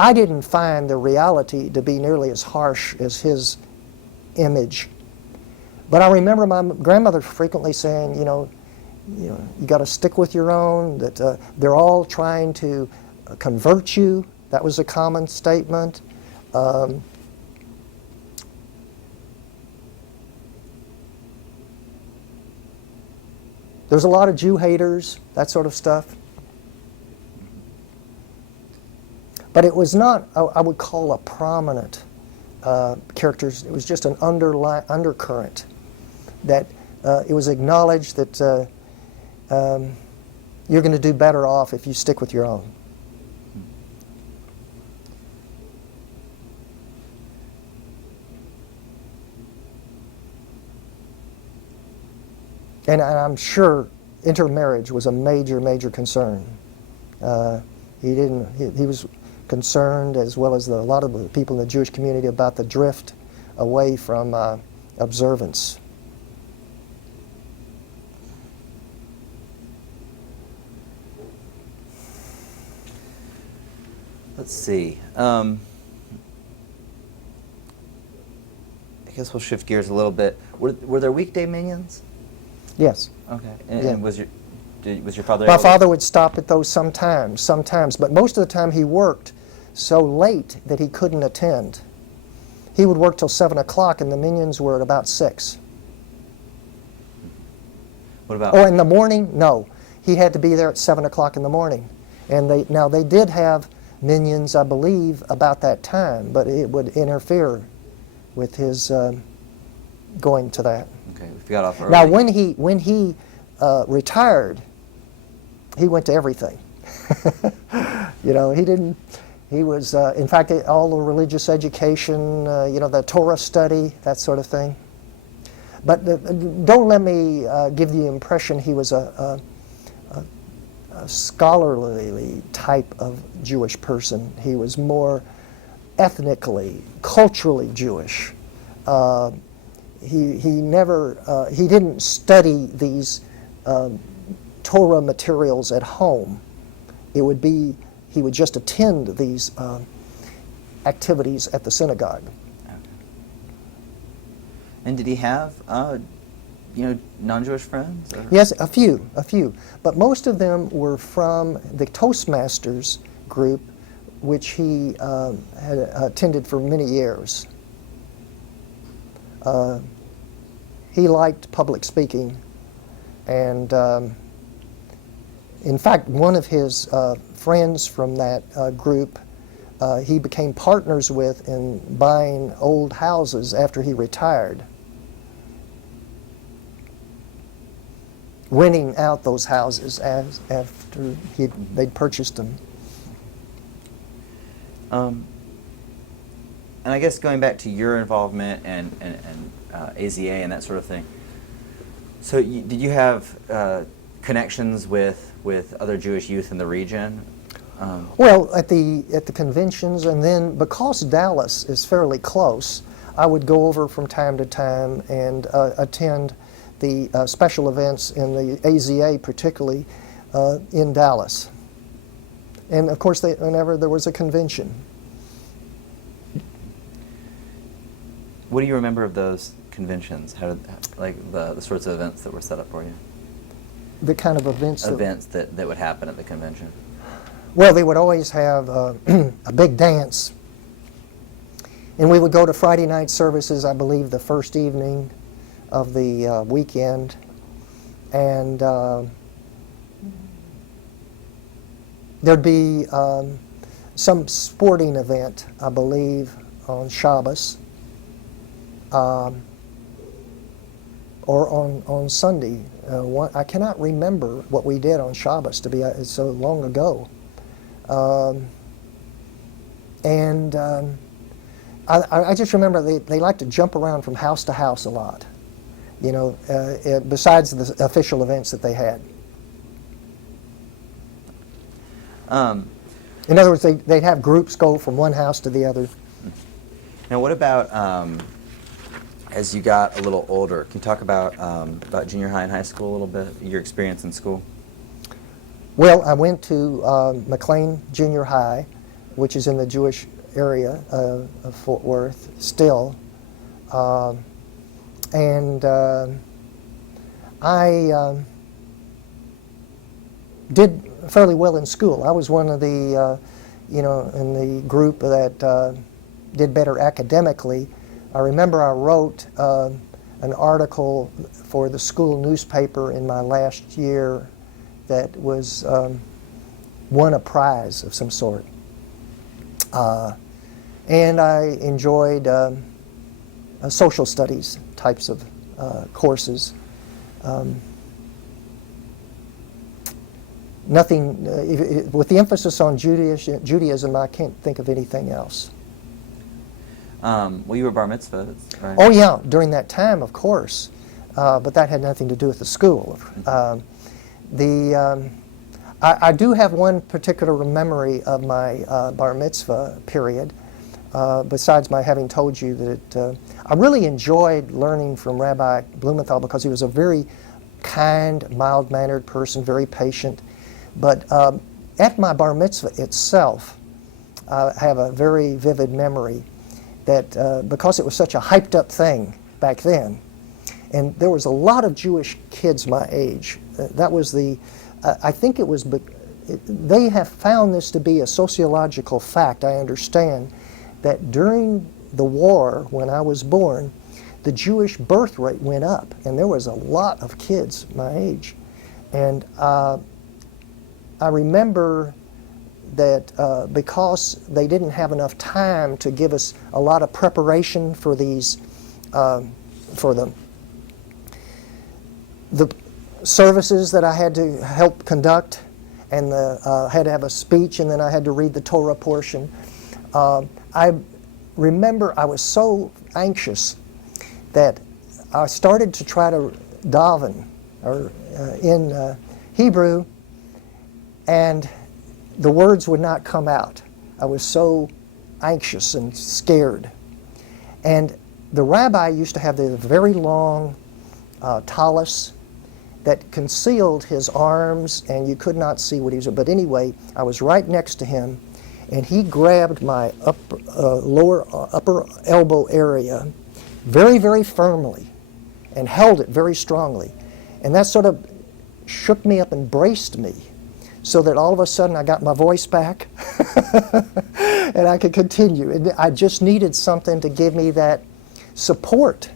I didn't find the reality to be nearly as harsh as his image. But I remember my grandmother frequently saying, you got to stick with your own, that they're all trying to convert you. That was a common statement. There's a lot of Jew haters, that sort of stuff. But it was not, I would call, a prominent character. It was just an undercurrent that it was acknowledged that you're going to do better off if you stick with your own. And I'm sure intermarriage was a major, major concern. He was concerned, as well as a lot of the people in the Jewish community, about the drift away from observance. Let's see. I guess we'll shift gears a little bit. Were there weekday minions? Yes. Okay. Yeah. And was Was your father My able to- father would stop at those sometimes, but most of the time he worked so late that he couldn't attend. He would work till 7 o'clock, and the minions were at about 6. What about? Oh, in the morning? No. He had to be there at 7 o'clock in the morning. And they did have minions, I believe, about that time, but it would interfere with his going to that. Okay, we got off early. Now, when he retired, he went to everything. You know, he didn't. He was, in fact, all the religious education, you know, the Torah study, that sort of thing. But don't let me give the impression he was a scholarly type of Jewish person. He was more ethnically, culturally Jewish. He didn't study these Torah materials at home. It would be, he would just attend these activities at the synagogue. Okay. And did he have, you know, non-Jewish friends? Or? Yes, a few, but most of them were from the Toastmasters group, which he had attended for many years. He liked public speaking, and in fact, one of his friends from that group, he became partners with in buying old houses after he retired, renting out those houses after they'd purchased them. And I guess going back to your involvement and AZA and that sort of thing. So did you have connections with other Jewish youth in the region? Well, at the conventions, and then because Dallas is fairly close, I would go over from time to time and attend the special events in the AZA, particularly in Dallas. And of course, whenever there was a convention. What do you remember of those conventions? How did, like the sorts of events that were set up for you? The kind of events that would happen at the convention. Well, they would always have a big dance. And we would go to Friday night services, I believe, the first evening of the weekend. And there'd be some sporting event, I believe, on Shabbos. Or on Sunday. I cannot remember what we did on Shabbos, to be it's so long ago. I just remember they like to jump around from house to house a lot, you know, besides the official events that they had. In other words, they'd have groups go from one house to the other. Now, what about as you got a little older? Can you talk about junior high and high school a little bit, your experience in school? Well, I went to McLean Junior High, which is in the Jewish area of Fort Worth still. And I did fairly well in school. I was one of the, you know, in the group that did better academically. I remember I wrote an article for the school newspaper in my last year that was won a prize of some sort. And I enjoyed social studies types of courses. Nothing, with the emphasis on Judaism, I can't think of anything else. Well, you were bar mitzvah, right? Oh yeah, during that time, of course, but that had nothing to do with the school. I do have one particular memory of my bar mitzvah period, besides my having told you that I really enjoyed learning from Rabbi Blumenthal because he was a very kind, mild-mannered person, very patient. But at my bar mitzvah itself, I have a very vivid memory that because it was such a hyped-up thing back then, and there was a lot of Jewish kids my age. That was the I think it was, they have found this to be a sociological fact, I understand, that during the war, when I was born, the Jewish birth rate went up, and there was a lot of kids my age. And I remember that because they didn't have enough time to give us a lot of preparation for these, for the services that I had to help conduct, and had to have a speech, and then I had to read the Torah portion. I remember I was so anxious that I started to try to daven, or in Hebrew, and the words would not come out. I was so anxious and scared. And the rabbi used to have the very long tallis that concealed his arms, and you could not see what he was doing. But anyway, I was right next to him, and he grabbed my upper elbow area very, very firmly and held it very strongly. And that sort of shook me up and braced me, so that all of a sudden I got my voice back and I could continue. And I just needed something to give me that support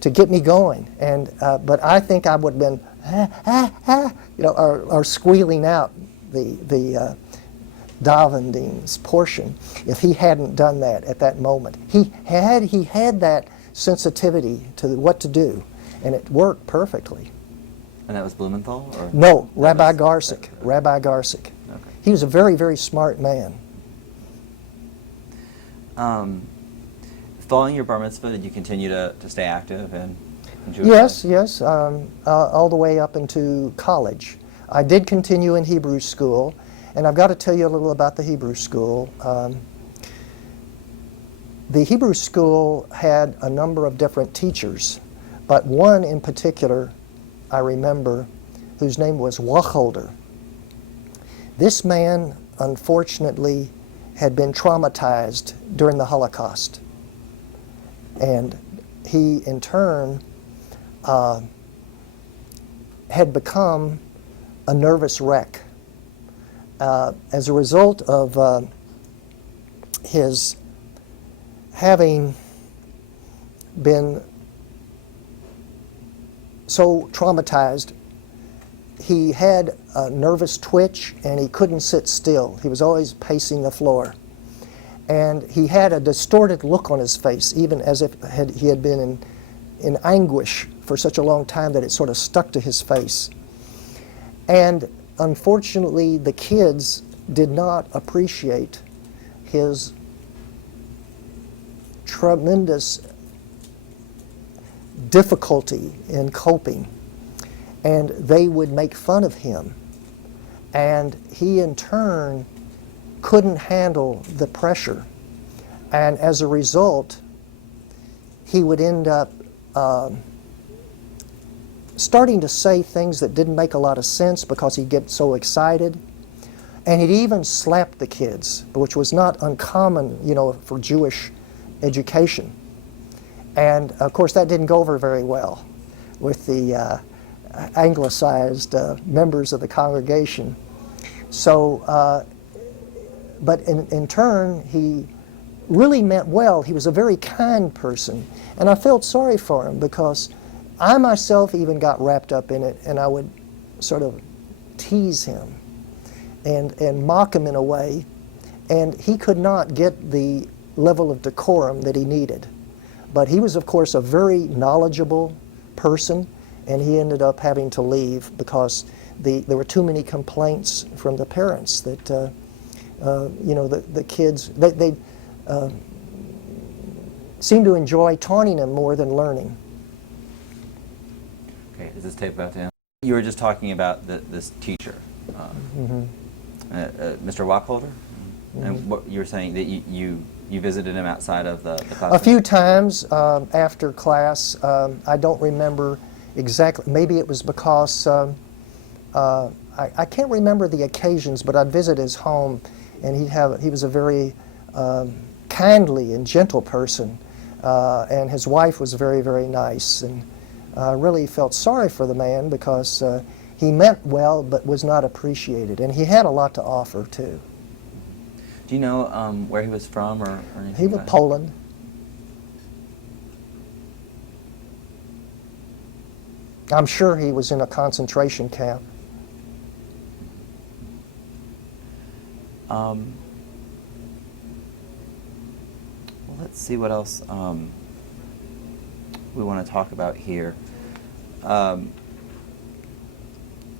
to get me going. And but I think I would have been or squealing out the davening's portion if he hadn't done that at that moment. He had that sensitivity to what to do, and it worked perfectly. And that was Blumenthal? Or? No, Rabbi Garsek. Rabbi Garsek. Okay. He was a very, very smart man. Following your bar mitzvah, did you continue to stay active and enjoy Yes, yes, all the way up into college. I did continue in Hebrew school, and I've got to tell you a little about the Hebrew school. The Hebrew school had a number of different teachers, but one in particular I remember, whose name was Wacholder. This man, unfortunately, had been traumatized during the Holocaust. And he, in turn, had become a nervous wreck. As a result of his having been so traumatized, he had a nervous twitch and he couldn't sit still. He was always pacing the floor. And he had a distorted look on his face, even as if he had been in anguish for such a long time that it sort of stuck to his face. And unfortunately, the kids did not appreciate his tremendous difficulty in coping, and they would make fun of him, and he in turn couldn't handle the pressure, and as a result he would end up starting to say things that didn't make a lot of sense because he'd get so excited, and he'd even slap the kids, which was not uncommon, for Jewish education. And of course that didn't go over very well with the anglicized members of the congregation. So, but in turn, he really meant well. He was a very kind person. And I felt sorry for him because I myself even got wrapped up in it, and I would sort of tease him and mock him in a way. And he could not get the level of decorum that he needed. But he was, of course, a very knowledgeable person, and he ended up having to leave because there were too many complaints from the parents that, the kids, they seemed to enjoy taunting him more than learning. Okay, is this tape about to end? You were just talking about this teacher, Mr. Wacholder, and what you were saying that you visited him outside of the classroom? A few times after class. I don't remember exactly. Maybe it was because I can't remember the occasions, but I'd visit his home, and he was a very kindly and gentle person, and his wife was very, very nice, and I really felt sorry for the man because he meant well but was not appreciated, and he had a lot to offer too. Do you know where he was from or anything? He was Poland. I'm sure he was in a concentration camp. Well, let's see what else we want to talk about here.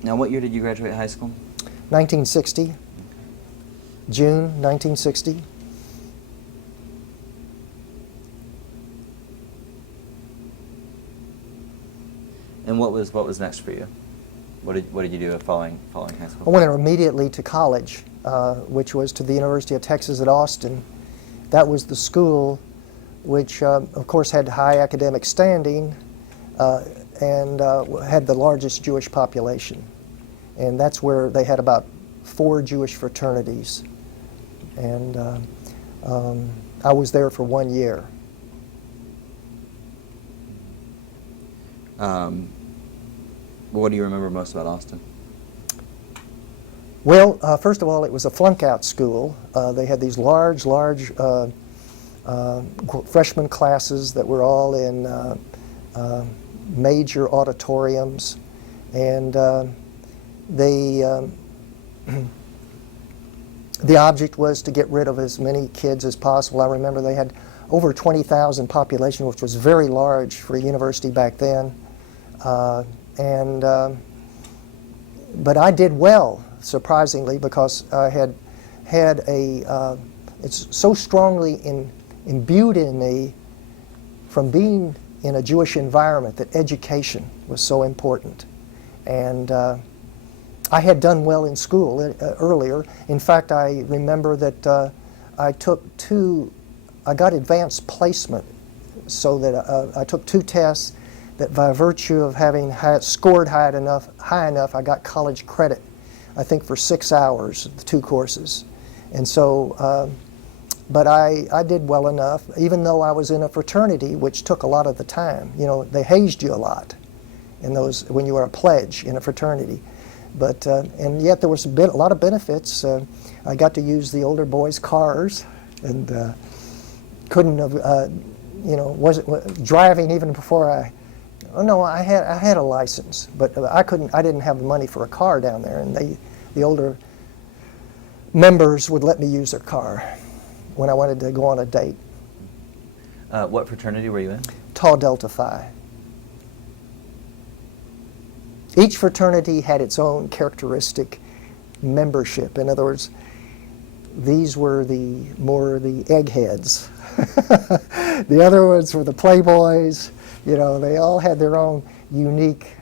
Now, what year did you graduate high school? 1960. June 1960. And what was next for you? What did you do following high I school? went immediately to college, which was to the University of Texas at Austin. That was the school which, of course, had high academic standing and had the largest Jewish population. And that's where they had about 4 Jewish fraternities. And I was there for 1 year. What do you remember most about Austin? Well, first of all, it was a flunk-out school. They had these large freshman classes that were all in major auditoriums, and the object was to get rid of as many kids as possible. I remember they had over 20,000 population, which was very large for a university back then. But I did well, surprisingly, because I had it's so strongly imbued in me from being in a Jewish environment that education was so important. And I had done well in school earlier. In fact, I remember that I got advanced placement, so that I took 2 tests that by virtue of having scored high enough, I got college credit, I think for 6 hours, the 2 courses. And so, but I did well enough, even though I was in a fraternity, which took a lot of the time. You know, they hazed you a lot in those, when you were a pledge in a fraternity. But, and yet there was a lot of benefits. I got to use the older boys' cars, and couldn't have, wasn't driving even before I had a license, but I didn't have the money for a car down there, and the older members would let me use their car when I wanted to go on a date. What fraternity were you in? Tau Delta Phi. Each fraternity had its own characteristic membership. In other words, these were more the eggheads. The other ones were the playboys. You know, they all had their own unique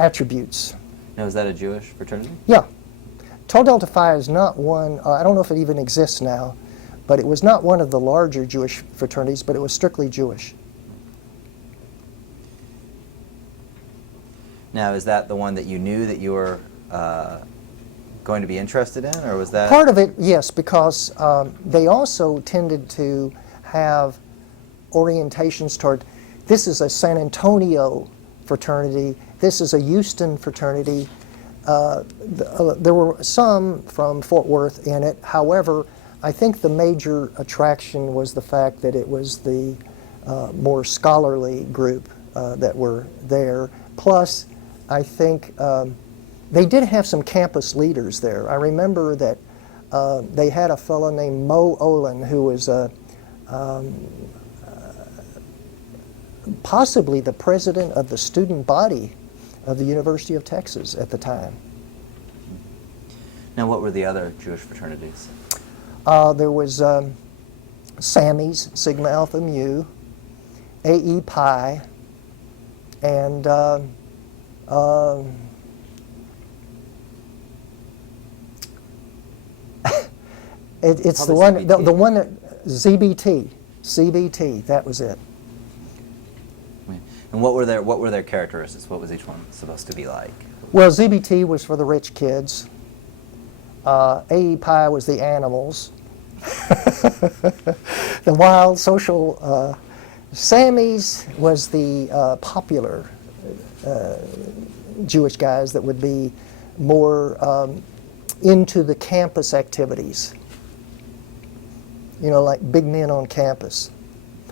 attributes. Now, is that a Jewish fraternity? Yeah. Tau Delta Phi is not one, I don't know if it even exists now, but it was not one of the larger Jewish fraternities, but it was strictly Jewish. Now, is that the one that you knew that you were going to be interested in, or was that? Part of it, yes, because they also tended to have orientations toward, this is a San Antonio fraternity, this is a Houston fraternity. There were some from Fort Worth in it. However, I think the major attraction was the fact that it was the more scholarly group that were there. Plus, I think they did have some campus leaders there. I remember that they had a fellow named Mo Olin, who was possibly the president of the student body of the University of Texas at the time. Now, what were the other Jewish fraternities? There was Sammy's, Sigma Alpha Mu, AE Pi, and it's the one, the one that CBT, that was it. And what were their characteristics? What was each one supposed to be like? Well, ZBT was for the rich kids. AE Pi was the animals. The wild social. Sammy's was the popular Jewish guys that would be more into the campus activities. You know, like big men on campus.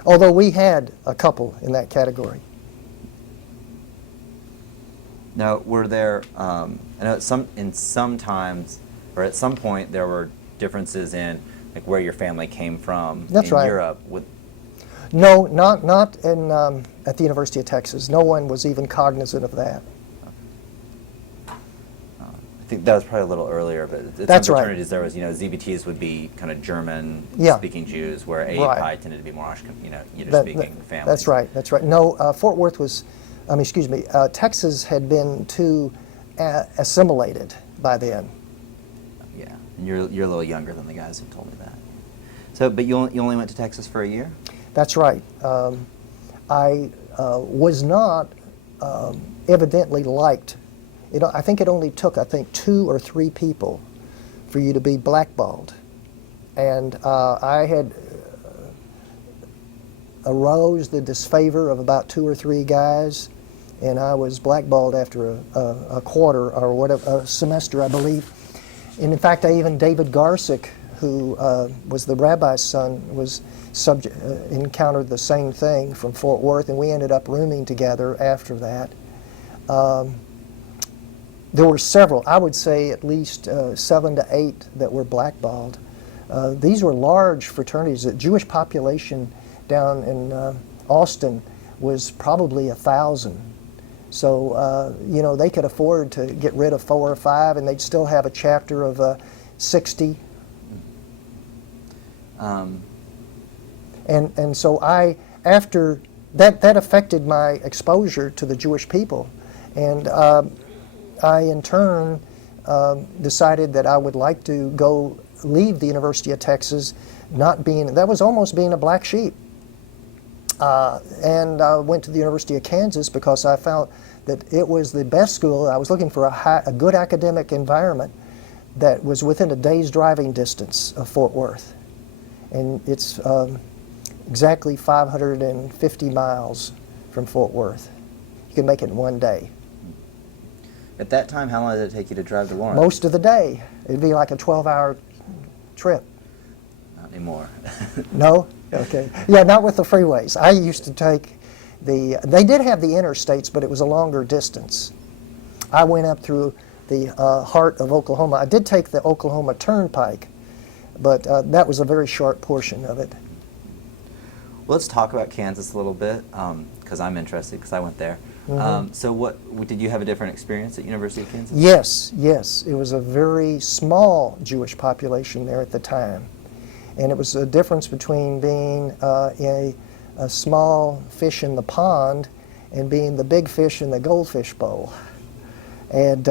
Although we had a couple in that category. Now, were there, I know at some point there were differences in like where your family came from That's in right. Europe. No, not in, at the University of Texas. No one was even cognizant of that. I think that was probably a little earlier, but at That's some right. fraternities there was, ZBTs would be kind of German-speaking Jews, where AEPI Right. tended to be more Yiddish-speaking families. That's right, that's right. No, Fort Worth was, Texas had been too assimilated by then. Yeah, and you're a little younger than the guys who told me that. So, but you only went to Texas for a year? That's right. I was not evidently liked. I think it only took, 2 or 3 people for you to be blackballed. And I had aroused the disfavor of about 2 or 3 guys, and I was blackballed after a quarter or whatever, a semester, I believe. And in fact, David Garsek, who was the rabbi's son, was encountered the same thing from Fort Worth, and we ended up rooming together after that. There were several, I would say at least 7 to 8 that were blackballed. These were large fraternities. The Jewish population down in Austin was probably 1,000. So, they could afford to get rid of 4 or 5, and they'd still have a chapter of 60. And so after that affected my exposure to the Jewish people. And I, in turn, decided that I would like to go leave the University of Texas, that was almost being a black sheep. And I went to the University of Kansas because I found that it was the best school. I was looking for a good academic environment that was within a day's driving distance of Fort Worth. And it's exactly 550 miles from Fort Worth. You can make it in one day. At that time, how long did it take you to drive to Lawrence? Most of the day. It'd be like a 12-hour trip. Not anymore. No? Okay. Yeah, not with the freeways. I used to take they did have the interstates, but it was a longer distance. I went up through the heart of Oklahoma. I did take the Oklahoma Turnpike, but that was a very short portion of it. Well, let's talk about Kansas a little bit, because I'm interested, because I went there. Mm-hmm. So did you have a different experience at University of Kansas? Yes. It was a very small Jewish population there at the time. And it was a difference between being a small fish in the pond and being the big fish in the goldfish bowl. And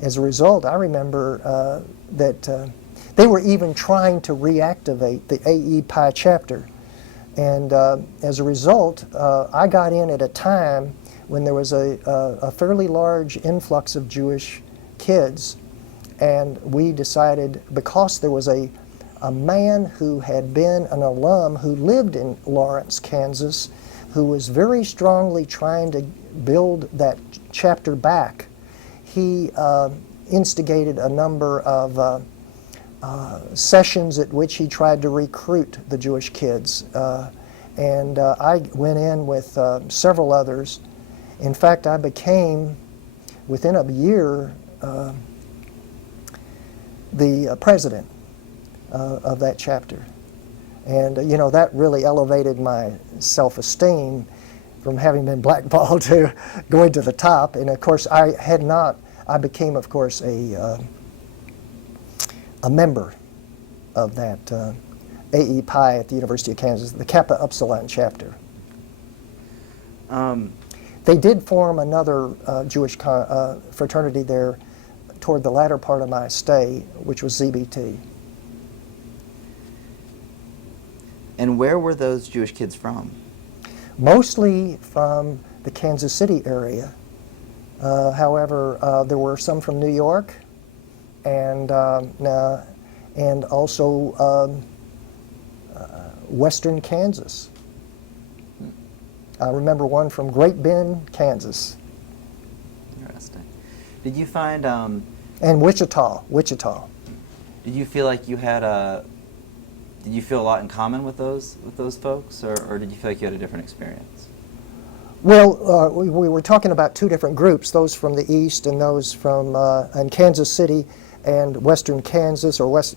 as a result, I remember that they were even trying to reactivate the AEPI chapter. And as a result, I got in at a time when there was a fairly large influx of Jewish kids, and we decided, because there was a man who had been an alum who lived in Lawrence, Kansas, who was very strongly trying to build that chapter back. He instigated a number of sessions at which he tried to recruit the Jewish kids. And I went in with several others. In fact, I became, within a year, the president of that chapter. And that really elevated my self-esteem from having been blackballed to going to the top. And of course, I became, of course, a member of that AEPI at the University of Kansas, the Kappa Upsilon chapter. They did form another Jewish fraternity there toward the latter part of my stay, which was ZBT. And where were those Jewish kids from? Mostly from the Kansas City area. However, there were some from New York, and also western Kansas. I remember one from Great Bend, Kansas. Interesting. Did you find? And Wichita. Did you feel like you had a? Did you feel a lot in common with those folks, or did you feel like you had a different experience? Well, we were talking about two different groups: those from the east and those from in Kansas City and western Kansas or west.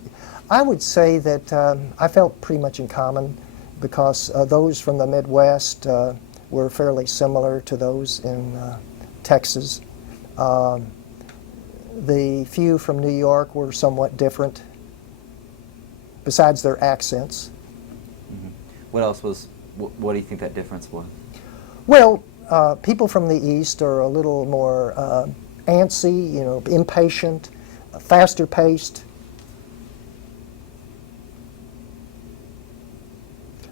I would say that I felt pretty much in common because those from the Midwest were fairly similar to those in Texas. The few from New York were somewhat different, besides their accents. Mm-hmm. What else was? What do you think that difference was? Well, people from the East are a little more antsy, impatient, faster paced.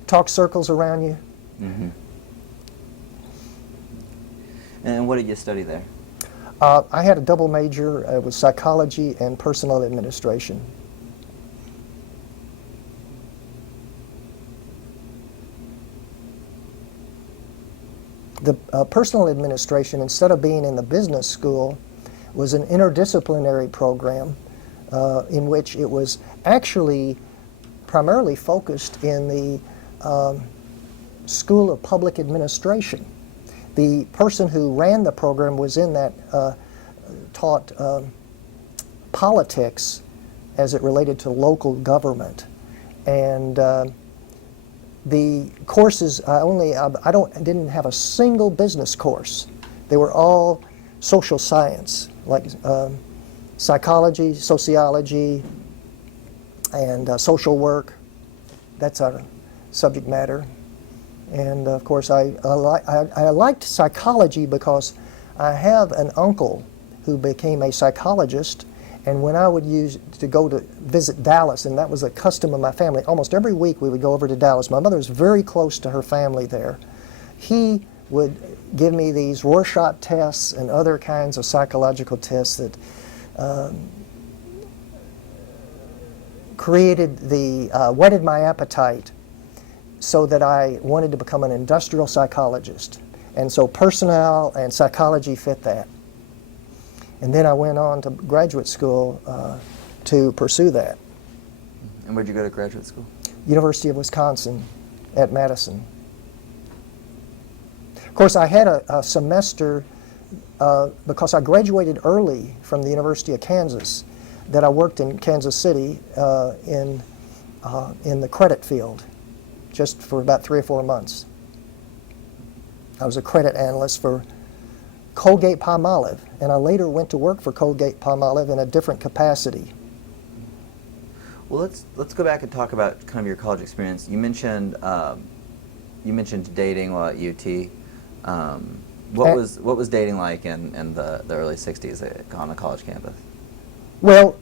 Talk circles around you. Mm-hmm. And what did you study there? I had a double major. It was psychology and personal administration. The personal administration, instead of being in the business school, was an interdisciplinary program in which it was actually primarily focused in the School of Public Administration. The person who ran the program was in that, taught politics as it related to local government. And the courses, I didn't have a single business course. They were all social science, like psychology, sociology, and social work. That's our subject matter. And of course, I liked psychology because I have an uncle who became a psychologist, and when I would go to visit Dallas, and that was a custom of my family, almost every week we would go over to Dallas. My mother was very close to her family there. He would give me these Rorschach tests and other kinds of psychological tests that whetted my appetite so that I wanted to become an industrial psychologist. And so personnel and psychology fit that. And then I went on to graduate school to pursue that. And where'd you go to graduate school? University of Wisconsin at Madison. Of course, I had a semester, because I graduated early from the University of Kansas, that I worked in Kansas City in the credit field, just for about 3 or 4 months. I was a credit analyst for Colgate-Palmolive, and I later went to work for Colgate-Palmolive in a different capacity. Well, let's go back and talk about kind of your college experience. You mentioned dating while at UT. What was dating like in the early '60s on a college campus? Well,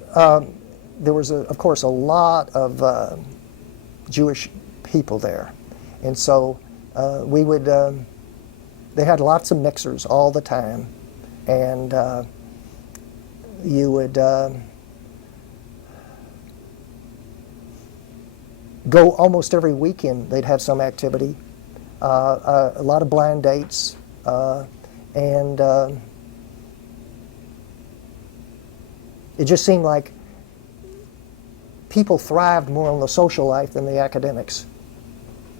there was of course a lot of Jewish people there, and so we would. They had lots of mixers all the time, and you would go almost every weekend. They'd have some activity, a lot of blind dates, and it just seemed like people thrived more on the social life than the academics.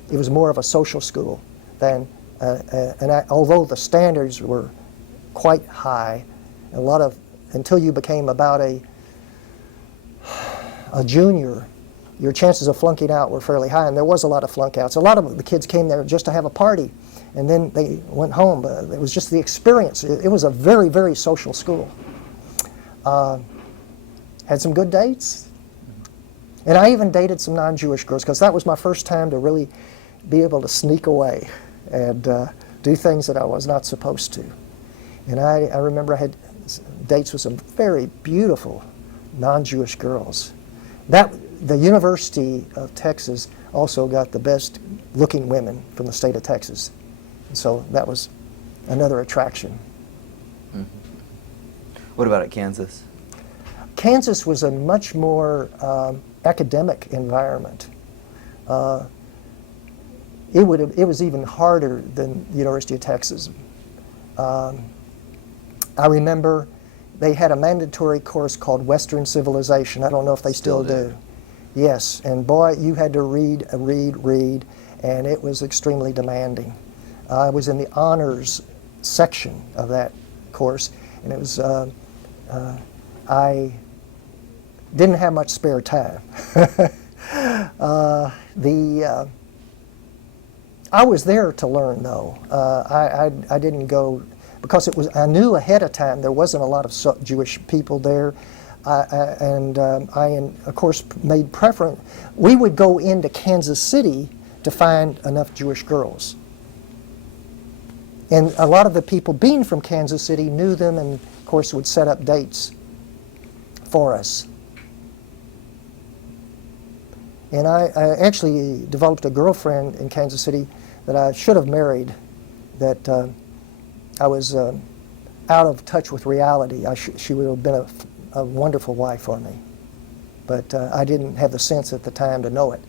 It was more of a social school than. Although the standards were quite high, until you became about a junior, your chances of flunking out were fairly high, and there was a lot of flunk outs. A lot of the kids came there just to have a party, and then they went home. But it was just the experience. It was a very, very social school. Had some good dates, and I even dated some non-Jewish girls because that was my first time to really be able to sneak away and do things that I was not supposed to. And I remember I had dates with some very beautiful non-Jewish girls. The University of Texas also got the best looking women from the state of Texas. And so that was another attraction. Mm-hmm. What about at Kansas? Kansas was a much more academic environment. It was even harder than the University of Texas. I remember they had a mandatory course called Western Civilization. I don't know if they still do. Yes, and boy, you had to read, and it was extremely demanding. I was in the honors section of that course, and it was, I didn't have much spare time. I was there to learn, though. I didn't go because it was. I knew ahead of time there wasn't a lot of Jewish people there, and I, of course, made preference. We would go into Kansas City to find enough Jewish girls, and a lot of the people being from Kansas City knew them, and of course would set up dates for us. And I actually developed a girlfriend in Kansas City that I should have married, that I was out of touch with reality. She would have been a wonderful wife for me. But I didn't have the sense at the time to know it.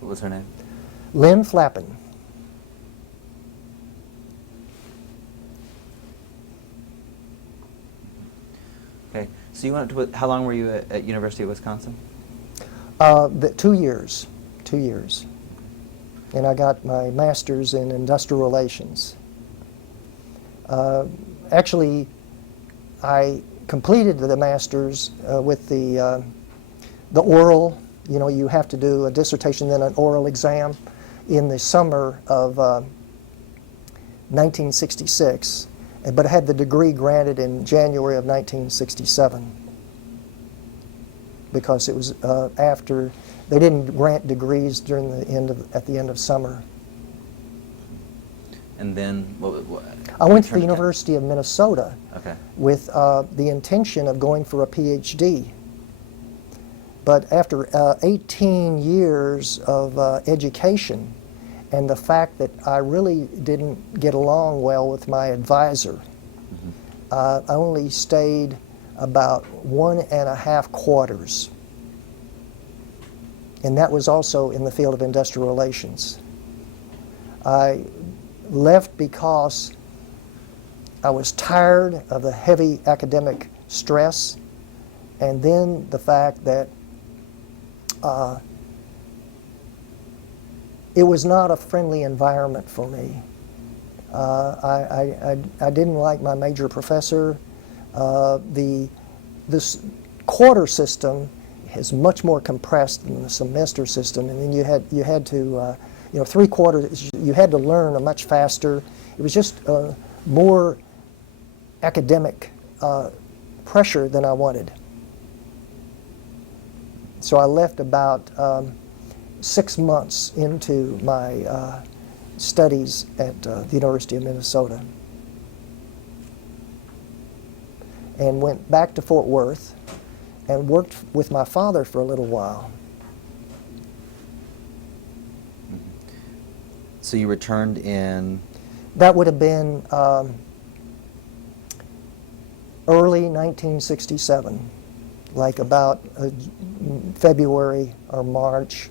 What was her name? Lynn Flappin. Okay, so you went to, how long were you at University of Wisconsin? 2 years, 2 years. And I got my master's in industrial relations. Actually, I completed the master's with the oral. You know, you have to do a dissertation, then an oral exam in the summer of 1966. But I had the degree granted in January of 1967. Because it was after, they didn't grant degrees during at the end of summer. And then what I went to the University of Minnesota with the intention of going for a PhD. But after 18 years of education and the fact that I really didn't get along well with my advisor, I only stayed about 1.5 quarters. And that was also in the field of industrial relations. I left because I was tired of the heavy academic stress, and then the fact that it was not a friendly environment for me. I didn't like my major professor. This quarter system is much more compressed than the semester system, and then you had to 3 quarters. You had to learn much faster. It was just more academic pressure than I wanted. So I left about 6 months into my studies at the University of Minnesota, and went back to Fort Worth and worked with my father for a little while. So you returned in? That would have been early 1967, like about February or March.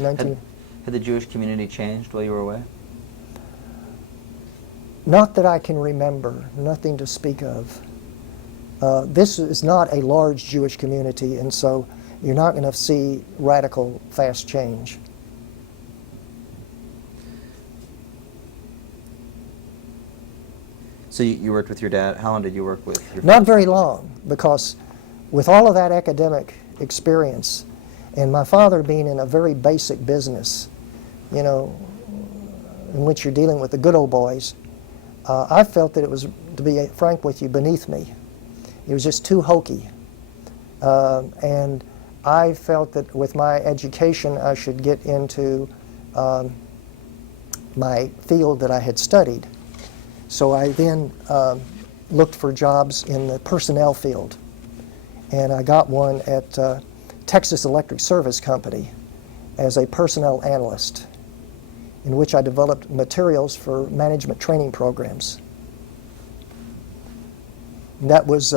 Had the Jewish community changed while you were away? Not that I can remember, nothing to speak of. This is not a large Jewish community, and so you're not going to see radical, fast change. So you worked with your dad. How long did you work with your Not very long, because with all of that academic experience, and my father being in a very basic business, you know, in which you're dealing with the good old boys, I felt that it was, to be frank with you, beneath me. It was just too hokey. And I felt that with my education, I should get into my field that I had studied. So I then looked for jobs in the personnel field. And I got one at Texas Electric Service Company as a personnel analyst, in which I developed materials for management training programs. And that was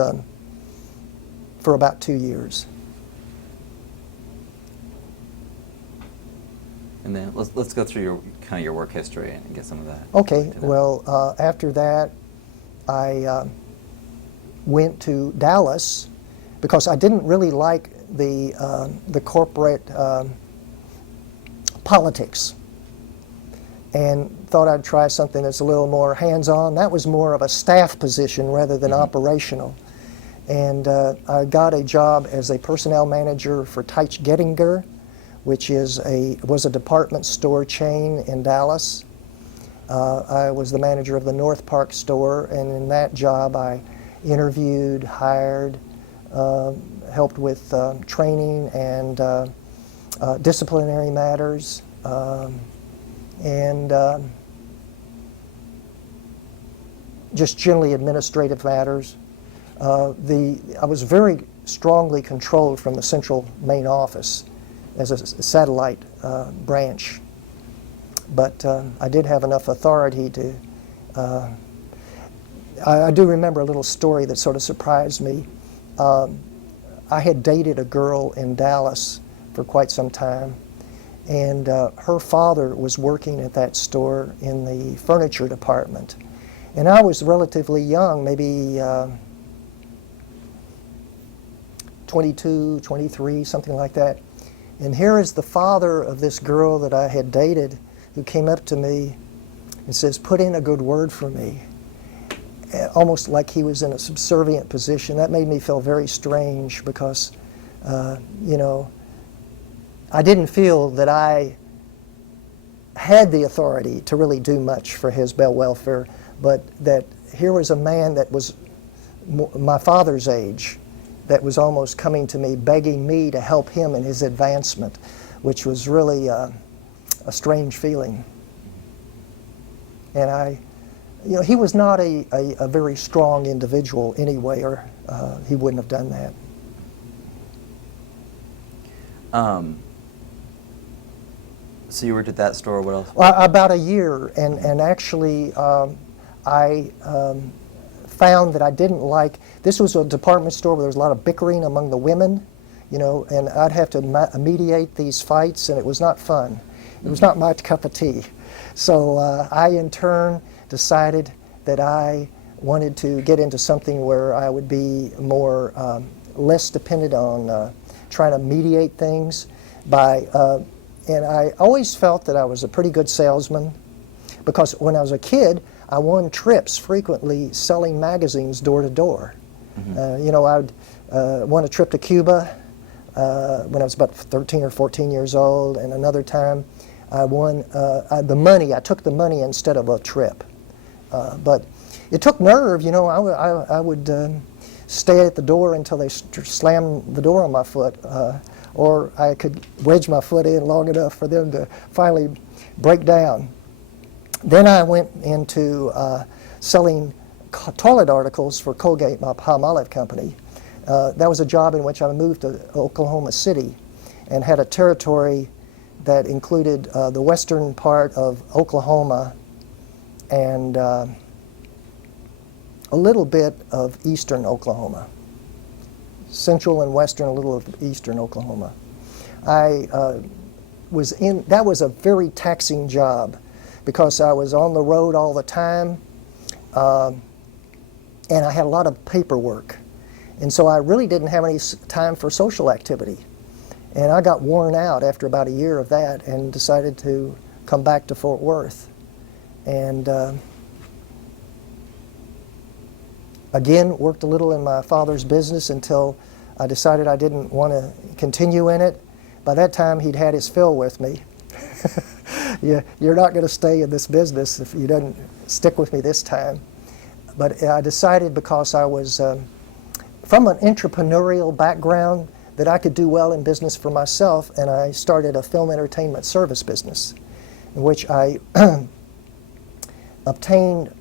for about 2 years. And then let's go through your work history and get some of that. Okay. Well, after that, I went to Dallas because I didn't really like the corporate politics, and thought I'd try something that's a little more hands-on. That was more of a staff position rather than operational. And I got a job as a personnel manager for Gettinger, which was a department store chain in Dallas. I was the manager of the North Park store, and in that job I interviewed, hired, helped with training and disciplinary matters, and just generally administrative matters. I was very strongly controlled from the central main office as a satellite branch, but I did have enough authority to. I do remember a little story that sort of surprised me. I had dated a girl in Dallas for quite some time, and her father was working at that store in the furniture department. And I was relatively young, maybe 22, 23, something like that. And here is the father of this girl that I had dated who came up to me and says, "Put in a good word for me." Almost like he was in a subservient position. That made me feel very strange because, you know, I didn't feel that I had the authority to really do much for his welfare, but that here was a man that was my father's age that was almost coming to me, begging me to help him in his advancement, which was really a strange feeling. And you know, he was not a very strong individual anyway, or he wouldn't have done that. So you worked at that store. What else? Well, about a year, and actually I found that I didn't like. This was a department store where there was a lot of bickering among the women, you know, and I'd have to mediate these fights, and it was not fun. It was not my cup of tea. So I, in turn, decided that I wanted to get into something where I would be more less dependent on trying to mediate things by. And I always felt that I was a pretty good salesman, because when I was a kid, I won trips frequently selling magazines door to door. Mm-hmm. You know, I won a trip to Cuba when I was about 13 or 14 years old, and another time I won the money. I took the money instead of a trip. But it took nerve, you know. I would stay at the door until they slammed the door on my foot, or I could wedge my foot in long enough for them to finally break down. Then I went into selling toilet articles for Colgate, my Palmolive company. That was a job in which I moved to Oklahoma City and had a territory that included the western part of Oklahoma and a little bit of eastern Oklahoma. Central and western, a little of eastern Oklahoma. That was a very taxing job because I was on the road all the time, and I had a lot of paperwork. And so I really didn't have any time for social activity. And I got worn out after about a year of that and decided to come back to Fort Worth. And again, worked a little in my father's business until I decided I didn't want to continue in it. By that time, he'd had his fill with me. You're not going to stay in this business if you don't stick with me this time. But I decided, because I was from an entrepreneurial background, that I could do well in business for myself, and I started a film entertainment service business in which I obtained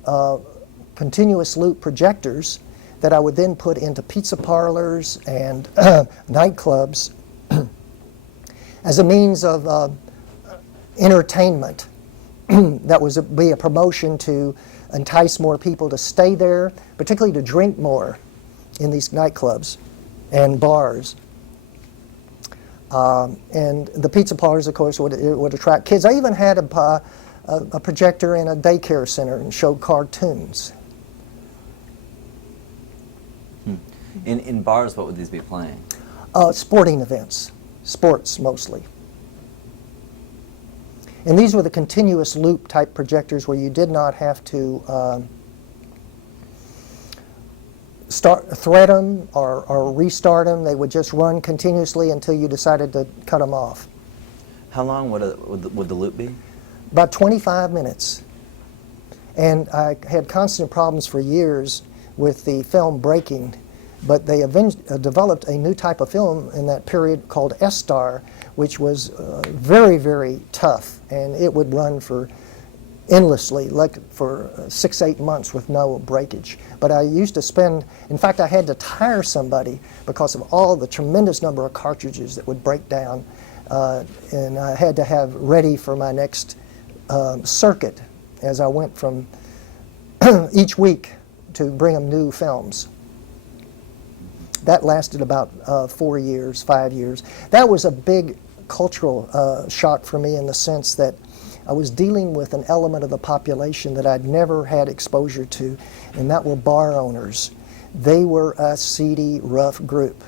continuous loop projectors that I would then put into pizza parlors and nightclubs as a means of entertainment. That was be a promotion to entice more people to stay there, particularly to drink more in these nightclubs and bars. And the pizza parlors, of course, would attract kids. I even had a projector in a daycare center and showed cartoons. In bars, what would these be playing? Sporting events, sports mostly. And these were the continuous loop type projectors where you did not have to thread them or restart them. They would just run continuously until you decided to cut them off. How long would the loop be? About 25 minutes. And I had constant problems for years with the film breaking, but they developed a new type of film in that period called Isadore, which was very, very tough, and it would run for endlessly, like for 6-8 months with no breakage. But I used to spend, in fact, I had to tire somebody because of all the tremendous number of cartridges that would break down, and I had to have ready for my next circuit as I went from each week to bring them new films. That lasted about 4 years, 5 years. That was a big cultural shock for me in the sense that I was dealing with an element of the population that I'd never had exposure to, and that were bar owners. They were a seedy, rough group.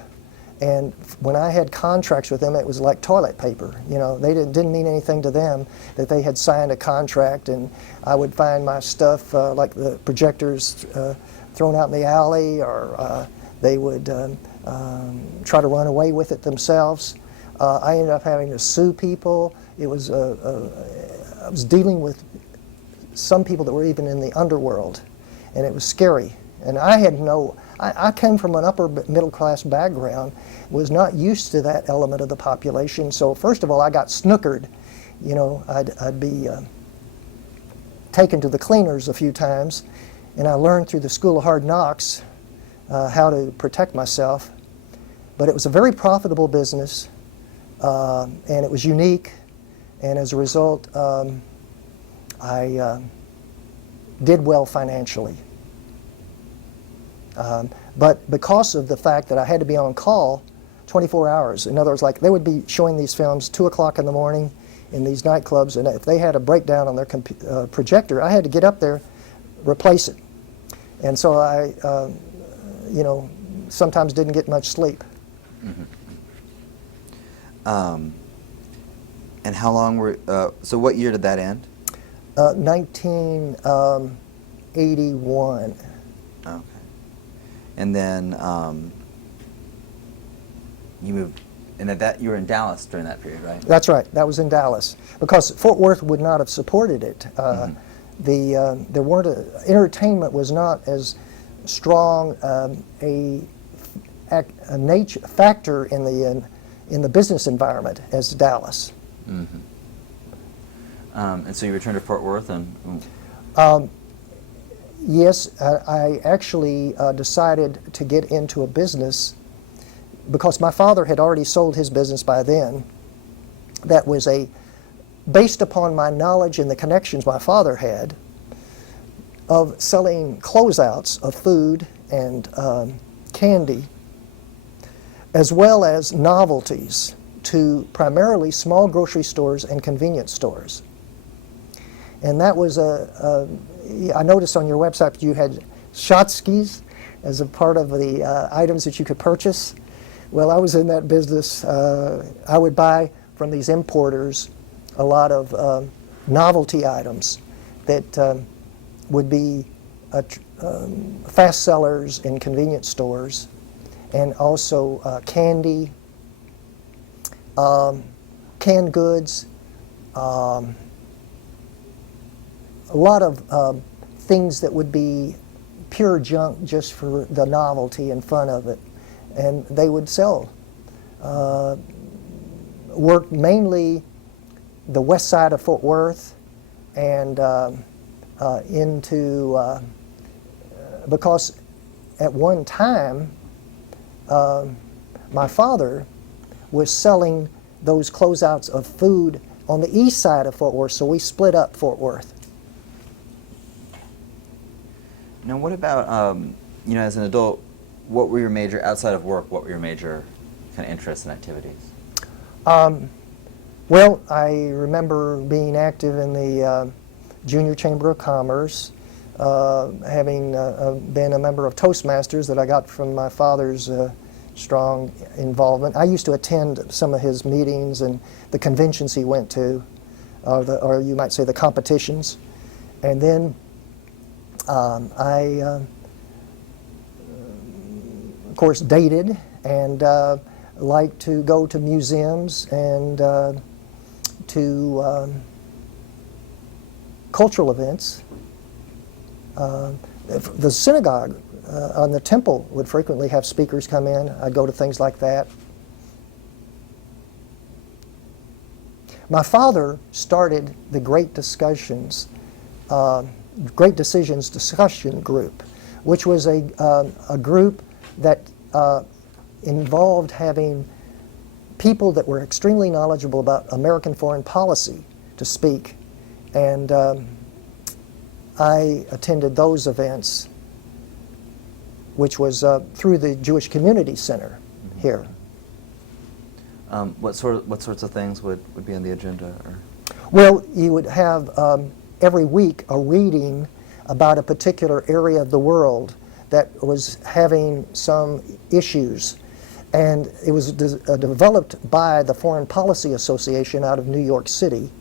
And when I had contracts with them, it was like toilet paper. You know, they didn't mean anything to them that they had signed a contract, and I would find my stuff, like the projectors, thrown out in the alley, or they would try to run away with it themselves. I ended up having to sue people. It was I was dealing with some people that were even in the underworld, and it was scary. And I had I came from an upper middle class background, was not used to that element of the population. So first of all, I got snookered. You know, I'd be taken to the cleaners a few times, and I learned through the School of Hard Knocks how to protect myself. But it was a very profitable business, and it was unique, and as a result, I did well financially. But because of the fact that I had to be on call 24 hours, in other words, like they would be showing these films 2 o'clock in the morning in these nightclubs, and if they had a breakdown on their projector, I had to get up there, replace it. And so I, you know, sometimes didn't get much sleep. Mm-hmm. And how long were, so what year did that end? 1981. Okay. And then you moved, and you were in Dallas during that period, right? That's right. That was in Dallas because Fort Worth would not have supported it. There weren't entertainment was not as strong a factor in the business environment as Dallas. Mm-hmm. And so you returned to Fort Worth, and yes, I actually decided to get into a business because my father had already sold his business by then. That was based upon my knowledge and the connections my father had of selling closeouts of food and candy, as well as novelties to primarily small grocery stores and convenience stores. And that was I noticed on your website you had tchotchkes as a part of the items that you could purchase. Well, I was in that business. I would buy from these importers a lot of novelty items that would be fast sellers in convenience stores, and also candy, canned goods, a lot of things that would be pure junk just for the novelty and fun of it. And they would sell. Worked mainly the west side of Fort Worth and because at one time my father was selling those closeouts of food on the east side of Fort Worth, so we split up Fort Worth. Now, what about, you know, as an adult, what were your major, outside of work, what were your major kind of interests and activities? Well, I remember being active in the Junior Chamber of Commerce. having been a member of Toastmasters that I got from my father's strong involvement. I used to attend some of his meetings and the conventions he went to, or you might say the competitions. And then I, of course, dated and liked to go to museums and to cultural events. The synagogue on the temple would frequently have speakers come in. I'd go to things like that. My father started the Great Decisions discussion group, which was a group that involved having people that were extremely knowledgeable about American foreign policy to speak. And I attended those events, which was through the Jewish Community Center here. What sorts of things would be on the agenda? Or? Well, you would have every week a reading about a particular area of the world that was having some issues. And it was developed by the Foreign Policy Association out of New York City,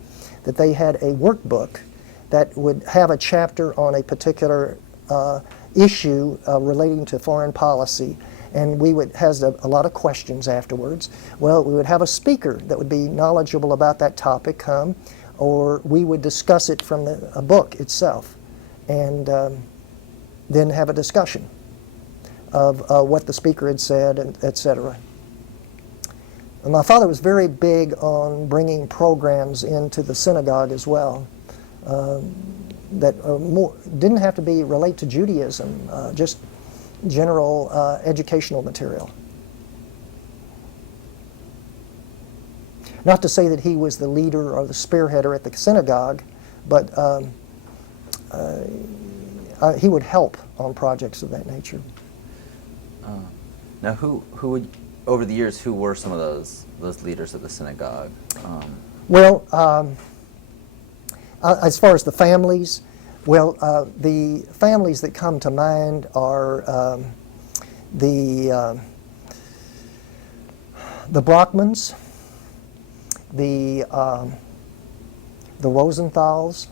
that they had a workbook that would have a chapter on a particular issue relating to foreign policy. And we would have a lot of questions afterwards. Well, we would have a speaker that would be knowledgeable about that topic come, or we would discuss it from a book itself, and then have a discussion of what the speaker had said, and etc. And my father was very big on bringing programs into the synagogue as well that didn't have to be relate to Judaism, just general educational material. Not to say that he was the leader or the spearheader at the synagogue, but he would help on projects of that nature. Now, who would, over the years, who were some of those leaders of the synagogue? Well, as far as the families, well, the families that come to mind are the Brockmans, the Rosenthals,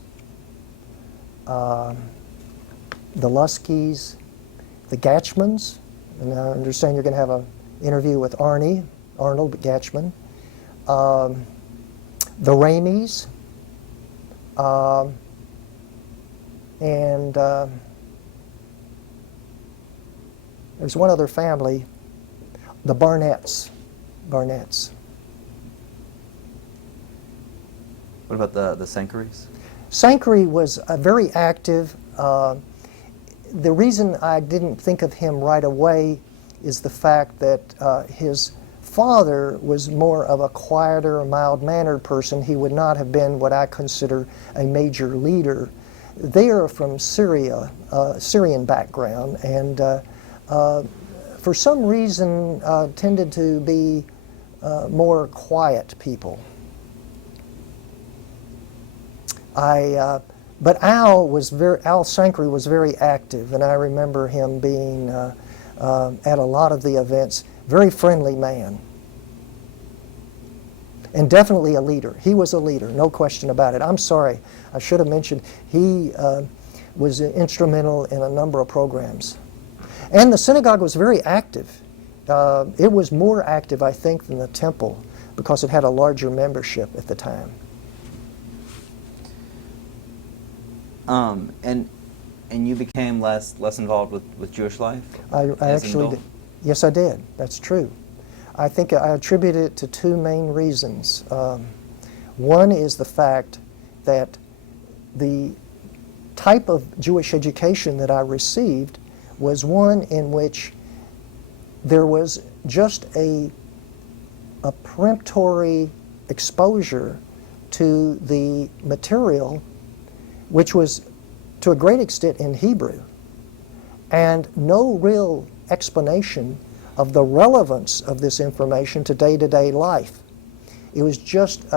the Luskys, the Gatchmans, and I understand you're going to have an interview with Arnold Gatchman, the Ramies, and there's one other family, the Barnetts. What about the Sankaries? Sankary was very active. The reason I didn't think of him right away is the fact that his father was more of a quieter, mild-mannered person. He would not have been what I consider a major leader. They are from Syria, Syrian background, and for some reason tended to be more quiet people. But Al Sankary was very active, and I remember him being at a lot of the events. Very friendly man, and definitely a leader. He was a leader, no question about it. I'm sorry, I should have mentioned he was instrumental in a number of programs. And the synagogue was very active. It was more active, I think, than the temple because it had a larger membership at the time. And you became less involved with Jewish life? I actually did. Yes, I did. That's true. I think I attribute it to two main reasons. One is the fact that the type of Jewish education that I received was one in which there was just a peremptory exposure to the material, which was to a great extent in Hebrew, and no real explanation of the relevance of this information to day-to-day life. It was just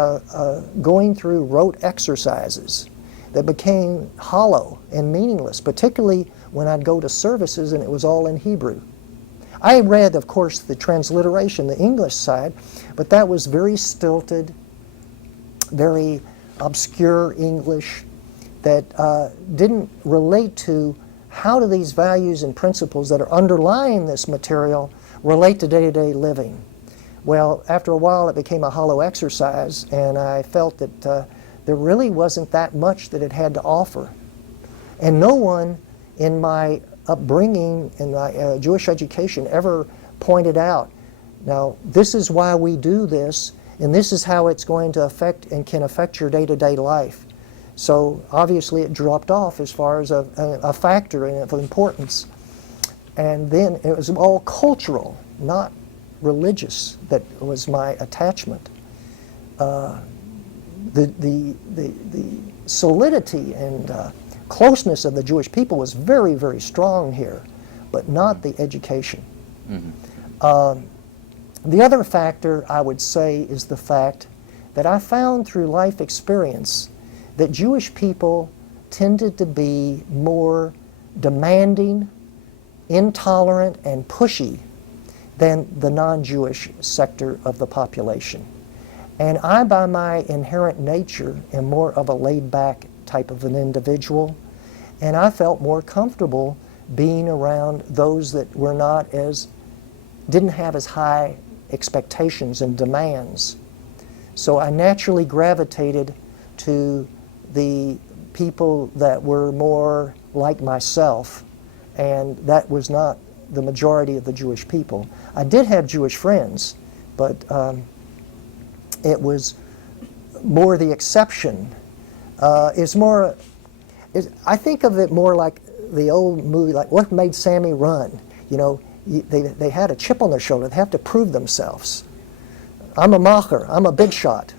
going through rote exercises that became hollow and meaningless, particularly when I'd go to services and it was all in Hebrew. I read, of course, the transliteration, the English side, but that was very stilted, very obscure English that didn't relate to how do these values and principles that are underlying this material relate to day-to-day living. Well, after a while it became a hollow exercise, and I felt that there really wasn't that much that it had to offer. And no one in my upbringing and my Jewish education ever pointed out, now this is why we do this, and this is how it's going to affect and can affect your day-to-day life. So obviously it dropped off as far as a factor of importance. And then it was all cultural, not religious, that was my attachment. The solidity and closeness of the Jewish people was very, very strong here, but not the education. Mm-hmm. The other factor I would say is the fact that I found through life experience that Jewish people tended to be more demanding, intolerant, and pushy than the non-Jewish sector of the population. And I, by my inherent nature, am more of a laid-back type of an individual, and I felt more comfortable being around those that were not as, didn't have as high expectations and demands. So I naturally gravitated to the people that were more like myself, and that was not the majority of the Jewish people. I did have Jewish friends, but it was more the exception. I think of it more like the old movie, like What Made Sammy Run? You know, they had a chip on their shoulder. They have to prove themselves. I'm a macher. I'm a big shot.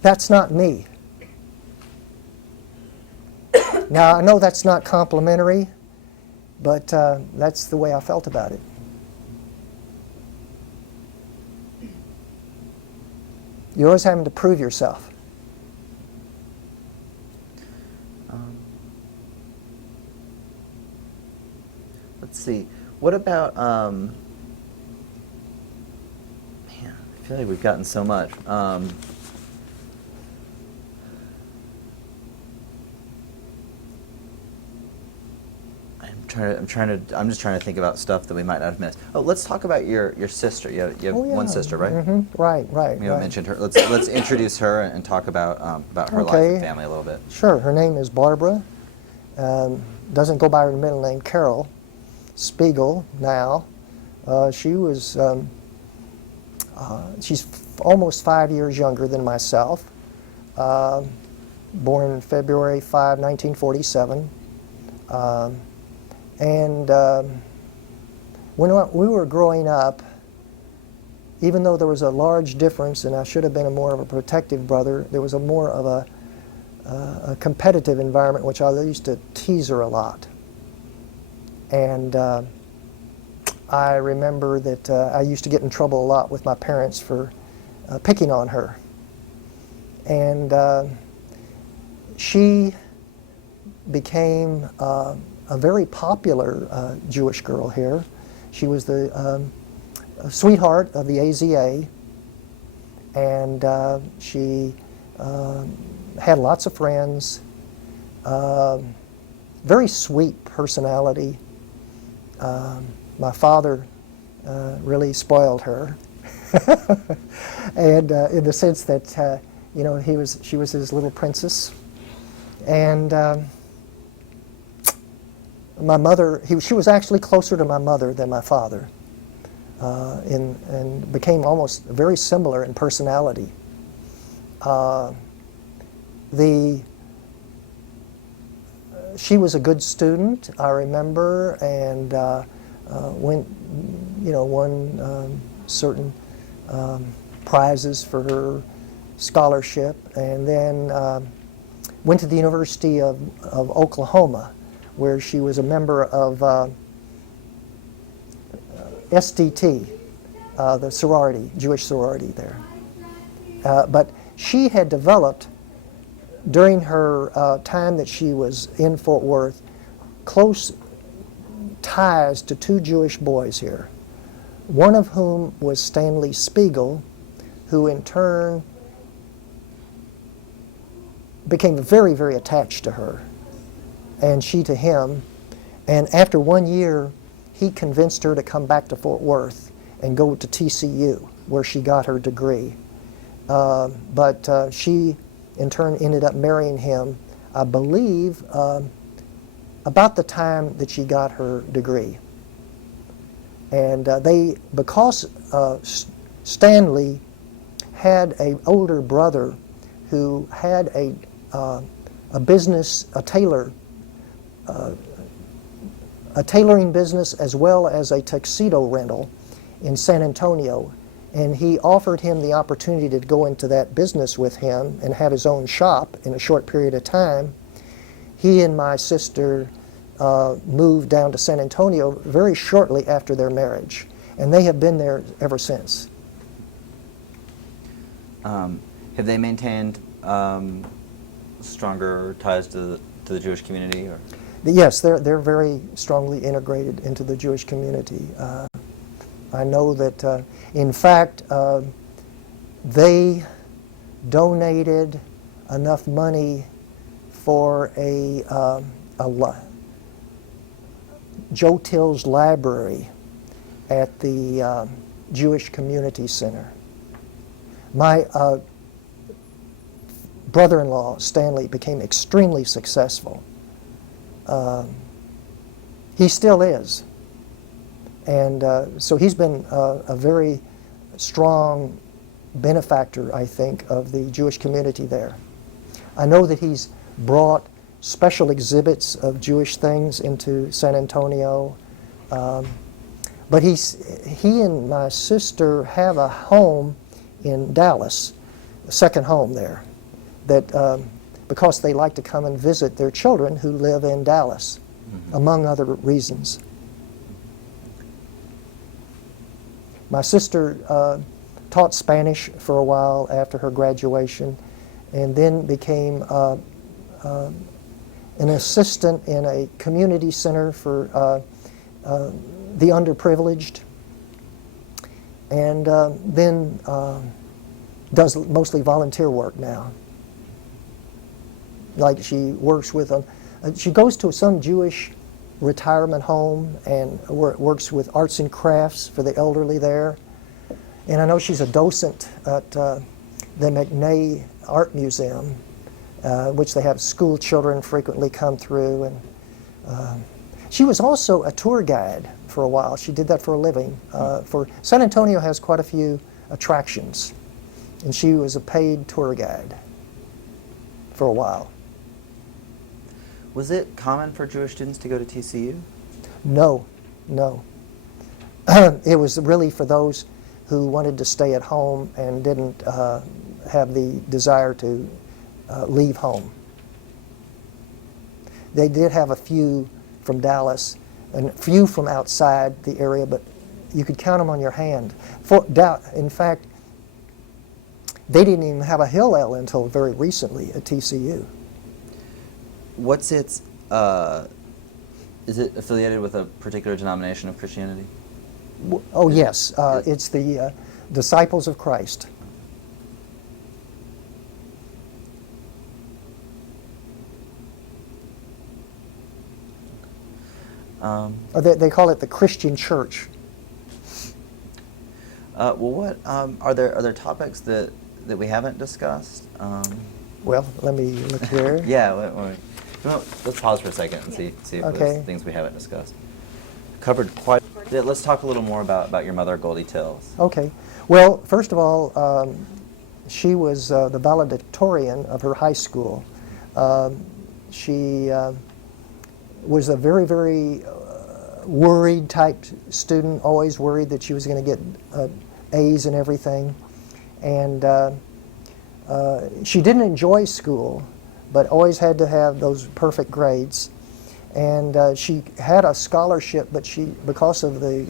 That's not me. Now, I know that's not complimentary, but that's the way I felt about it. You're always having to prove yourself. Let's see. What about, man, I feel like we've gotten so much. I'm just trying to think about stuff that we might not have missed. Oh, let's talk about your sister. You have one sister, right? Mm-hmm. Right. You mentioned her. Let's introduce her and talk about her life and family a little bit. Sure. Her name is Barbara. Doesn't go by her middle name, Carol Spiegel. Now, she's almost 5 years younger than myself. Born February 5, 1947. And when we were growing up, even though there was a large difference, and I should have been more of a protective brother, there was more of a competitive environment, which I used to tease her a lot. And I remember that I used to get in trouble a lot with my parents for picking on her. And she became a very popular Jewish girl here. She was the sweetheart of the AZA, and she had lots of friends, very sweet personality. My father really spoiled her, and in the sense that she was his little princess, and my mother, she was actually closer to my mother than my father, and became almost very similar in personality. She was a good student, I remember, and won certain prizes for her scholarship, and then went to the University of Oklahoma, where she was a member of SDT, the sorority, Jewish sorority there. But she had developed during her time that she was in Fort Worth, close ties to two Jewish boys here, one of whom was Stanley Spiegel, who in turn became very, very attached to her, and she to him. And after 1 year, he convinced her to come back to Fort Worth and go to TCU, where she got her degree. But she, in turn, ended up marrying him, I believe, about the time that she got her degree. And because Stanley had an older brother who had a business, a tailoring business, as well as a tuxedo rental in San Antonio, and he offered him the opportunity to go into that business with him and have his own shop in a short period of time. He and my sister moved down to San Antonio very shortly after their marriage, and they have been there ever since. Have they maintained stronger ties to the Jewish community? Or? Yes, they're very strongly integrated into the Jewish community. I know that, in fact, they donated enough money for a Joe Tills library at the Jewish Community Center. My brother-in-law, Stanley, became extremely successful. He still is. And so he's been a very strong benefactor, I think, of the Jewish community there. I know that he's brought special exhibits of Jewish things into San Antonio. But he and my sister have a home in Dallas, a second home there, that because they like to come and visit their children who live in Dallas, among other reasons. My sister taught Spanish for a while after her graduation, and then became an assistant in a community center for the underprivileged, and then does mostly volunteer work now. Like she works with she goes to some Jewish retirement home and works with arts and crafts for the elderly there. And I know she's a docent at the McNay Art Museum, which they have school children frequently come through. And she was also a tour guide for a while. She did that for a living. For San Antonio has quite a few attractions, and she was a paid tour guide for a while. Was it common for Jewish students to go to TCU? No, no. It was really for those who wanted to stay at home and didn't have the desire to leave home. They did have a few from Dallas and a few from outside the area, but you could count them on your hand. In fact, they didn't even have a Hillel until very recently at TCU. What's its, is it affiliated with a particular denomination of Christianity? Oh, yes. It's the Disciples of Christ. They call it the Christian Church. Well, what are there topics that we haven't discussed? Well, let me look here. Yeah. Let's pause for a second and see if there's things we haven't discussed. Covered quite. Let's talk a little more about your mother, Goldie Tills. Okay. Well, first of all, she was the valedictorian of her high school. She was a very, very worried type student, always worried that she was going to get A's and everything. And she didn't enjoy school, but always had to have those perfect grades. And she had a scholarship, but because of the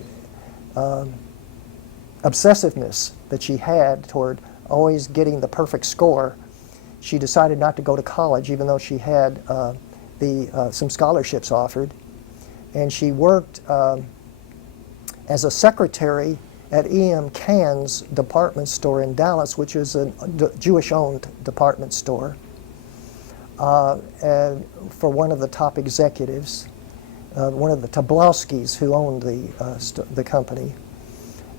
obsessiveness that she had toward always getting the perfect score, she decided not to go to college, even though she had some scholarships offered. And she worked as a secretary at E.M. Cann's department store in Dallas, which is a Jewish-owned department store, and for one of the top executives, one of the Toblowskis who owned the company.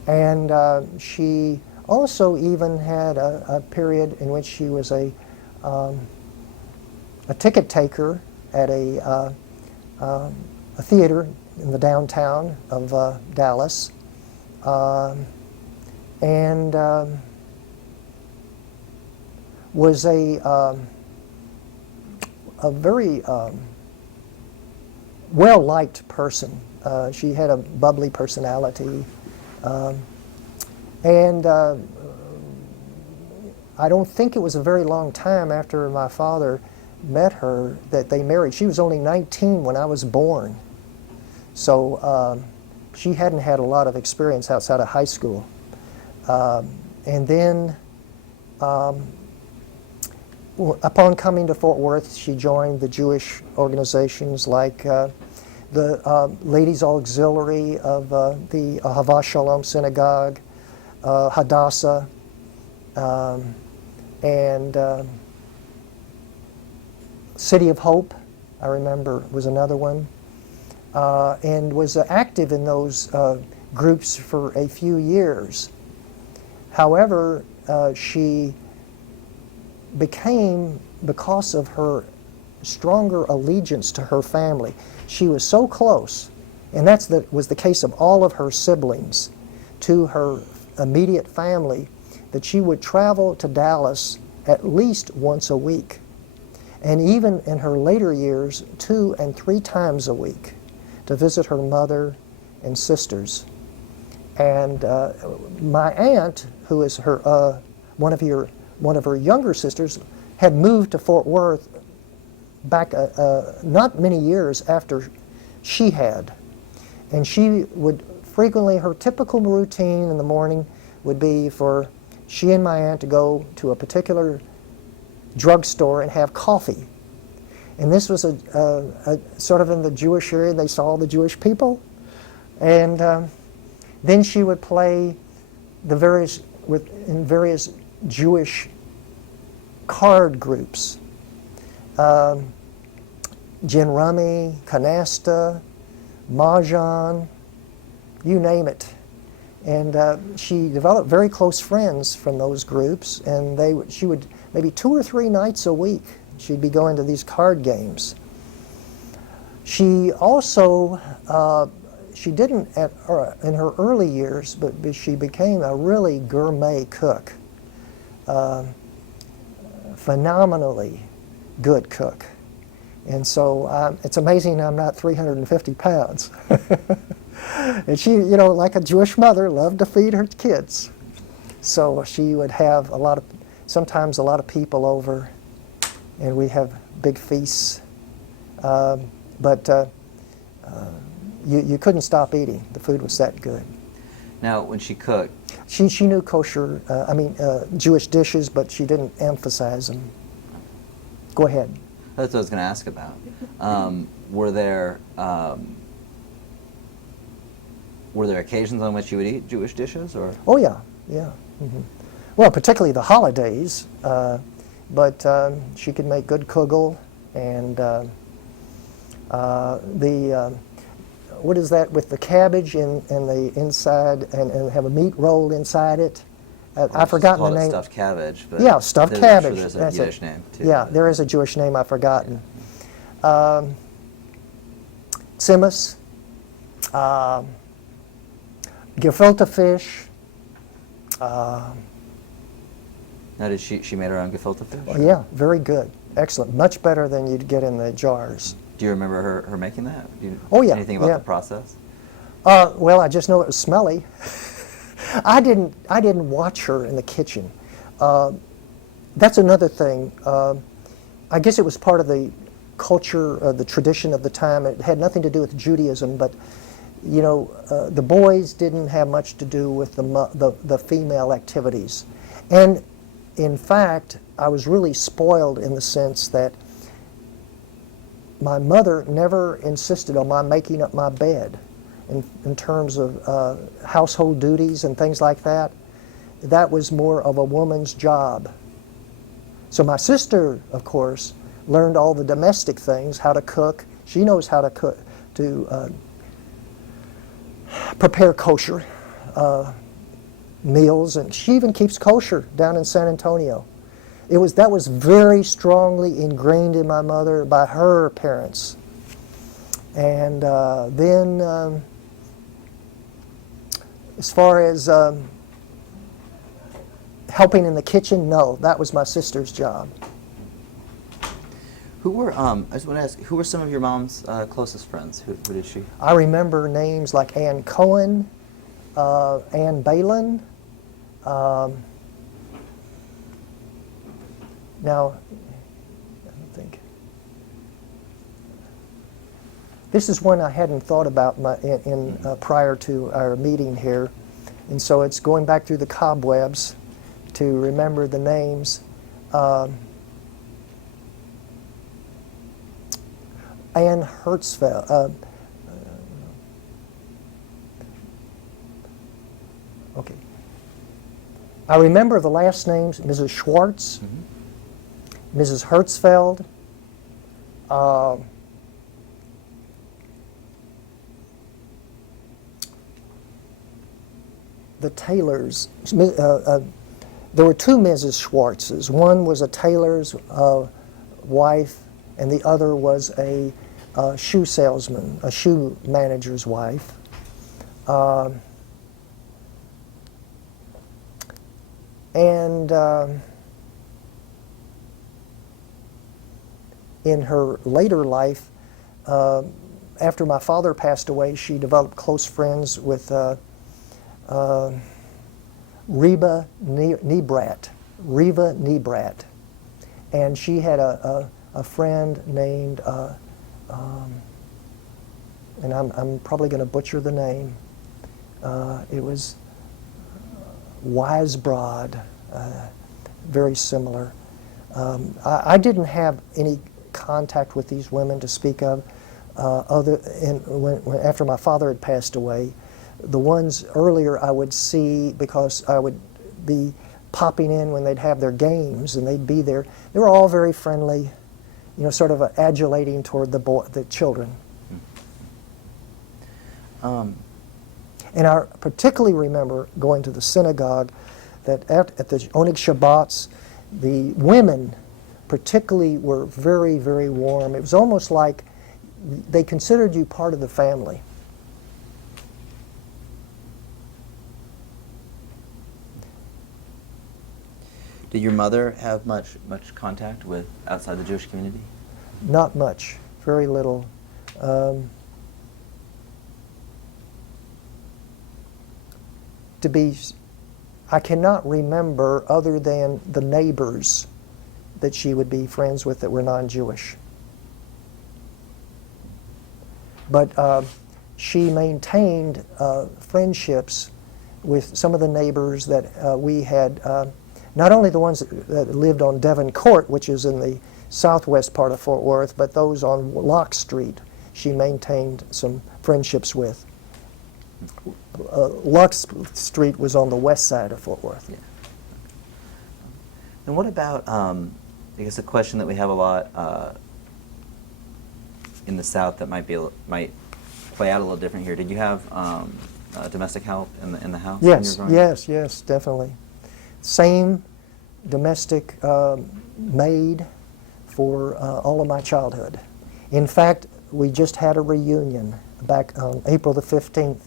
And she also even had a period in which she was a ticket taker at a theater in the downtown of Dallas, and was a very well-liked person. She had a bubbly personality, and I don't think it was a very long time after my father met her that they married. She was only 19 when I was born, so she hadn't had a lot of experience outside of high school. And then upon coming to Fort Worth, she joined the Jewish organizations like the Ladies Auxiliary of the Ahavath Sholom Synagogue, Hadassah, and City of Hope, I remember, was another one, and was active in those groups for a few years. However, she became, because of her stronger allegiance to her family, she was so close, and was the case of all of her siblings, to her immediate family, that she would travel to Dallas at least once a week, and even in her later years, 2 and 3 times a week, to visit her mother and sisters. And my aunt, who is her one of her younger sisters, had moved to Fort Worth back not many years after she had, and she would frequently, her typical routine in the morning would be for she and my aunt to go to a particular drugstore and have coffee. And this was a sort of in the Jewish area. They saw all the Jewish people, and then she would play in various Jewish card groups, gin rummy, canasta, mahjong, you name it. And she developed very close friends from those groups, and she would, maybe 2 or 3 nights a week, she'd be going to these card games. She also, she didn't in her early years, but she became a really gourmet cook, phenomenally good cook. And so it's amazing I'm not 350 pounds. And she, like a Jewish mother, loved to feed her kids. So she would have sometimes a lot of people over, and we have big feasts. But you couldn't stop eating. The food was that good. Now, when she cooked, she knew kosher, Jewish dishes, but she didn't emphasize them. Go ahead. That's what I was going to ask about. Were there occasions on which you would eat Jewish dishes, or? Oh yeah. Mm-hmm. Well, particularly the holidays, but she could make good kugel, and what is that with the cabbage and the inside, and have a meat roll inside it? I've forgotten the name. Stuffed cabbage. But yeah, stuffed cabbage. I'm sure there's a Yiddish name too. Yeah, there is a Jewish name I've forgotten. Tzimmus, gefilte fish. Now, did she made her own gefilte fish? Oh, yeah, very good, excellent, much better than you'd get in the jars. Do you remember her making that? Oh yeah. Anything about the process? Well, I just know it was smelly. I didn't watch her in the kitchen. That's another thing. I guess it was part of the culture, the tradition of the time. It had nothing to do with Judaism, but the boys didn't have much to do with the female activities. And in fact, I was really spoiled in the sense that my mother never insisted on my making up my bed in terms of household duties and things like that. That was more of a woman's job. So my sister, of course, learned all the domestic things, how to cook. She knows how to cook, to prepare kosher meals, and she even keeps kosher down in San Antonio. That was very strongly ingrained in my mother by her parents. And then as far as helping in the kitchen, no, that was my sister's job. Who were, I just want to ask, who were some of your mom's closest friends? Who did she? I remember names like Ann Cohen, Ann Balin. Now, I don't think. This is one I hadn't thought about prior to our meeting here, and so it's going back through the cobwebs to remember the names. Ann Hertzfeld. Okay. I remember the last names: Mrs. Schwartz, Mrs. Hertzfeld, the Taylors. There were two Mrs. Schwartzes. One was a tailor's wife, and the other was a shoe salesman, a shoe manager's wife. And in her later life, after my father passed away, she developed close friends with Reba Nebrat. And she had a friend named, and I'm probably going to butcher the name, it was Wisebroad, very similar. I didn't have any contact with these women to speak of after my father had passed away. The ones earlier I would see because I would be popping in when they'd have their games and they'd be there. They were all very friendly, sort of adulating toward the children. And I particularly remember going to the synagogue that at the Oneg Shabbats, the women particularly were very, very warm. It was almost like they considered you part of the family. Did your mother have much contact with outside the Jewish community? Not much, very little. I cannot remember other than the neighbors that she would be friends with that were non-Jewish. But she maintained friendships with some of the neighbors that we had, not only the ones that lived on Devon Court, which is in the southwest part of Fort Worth, but those on Locke Street she maintained some friendships with. Locke Street was on the west side of Fort Worth. Yeah. And what about, I guess a question that we have a lot in the South that might play out a little different here. Did you have domestic help in the house? Yes, definitely. Same domestic maid for all of my childhood. In fact, we just had a reunion back on April the 15th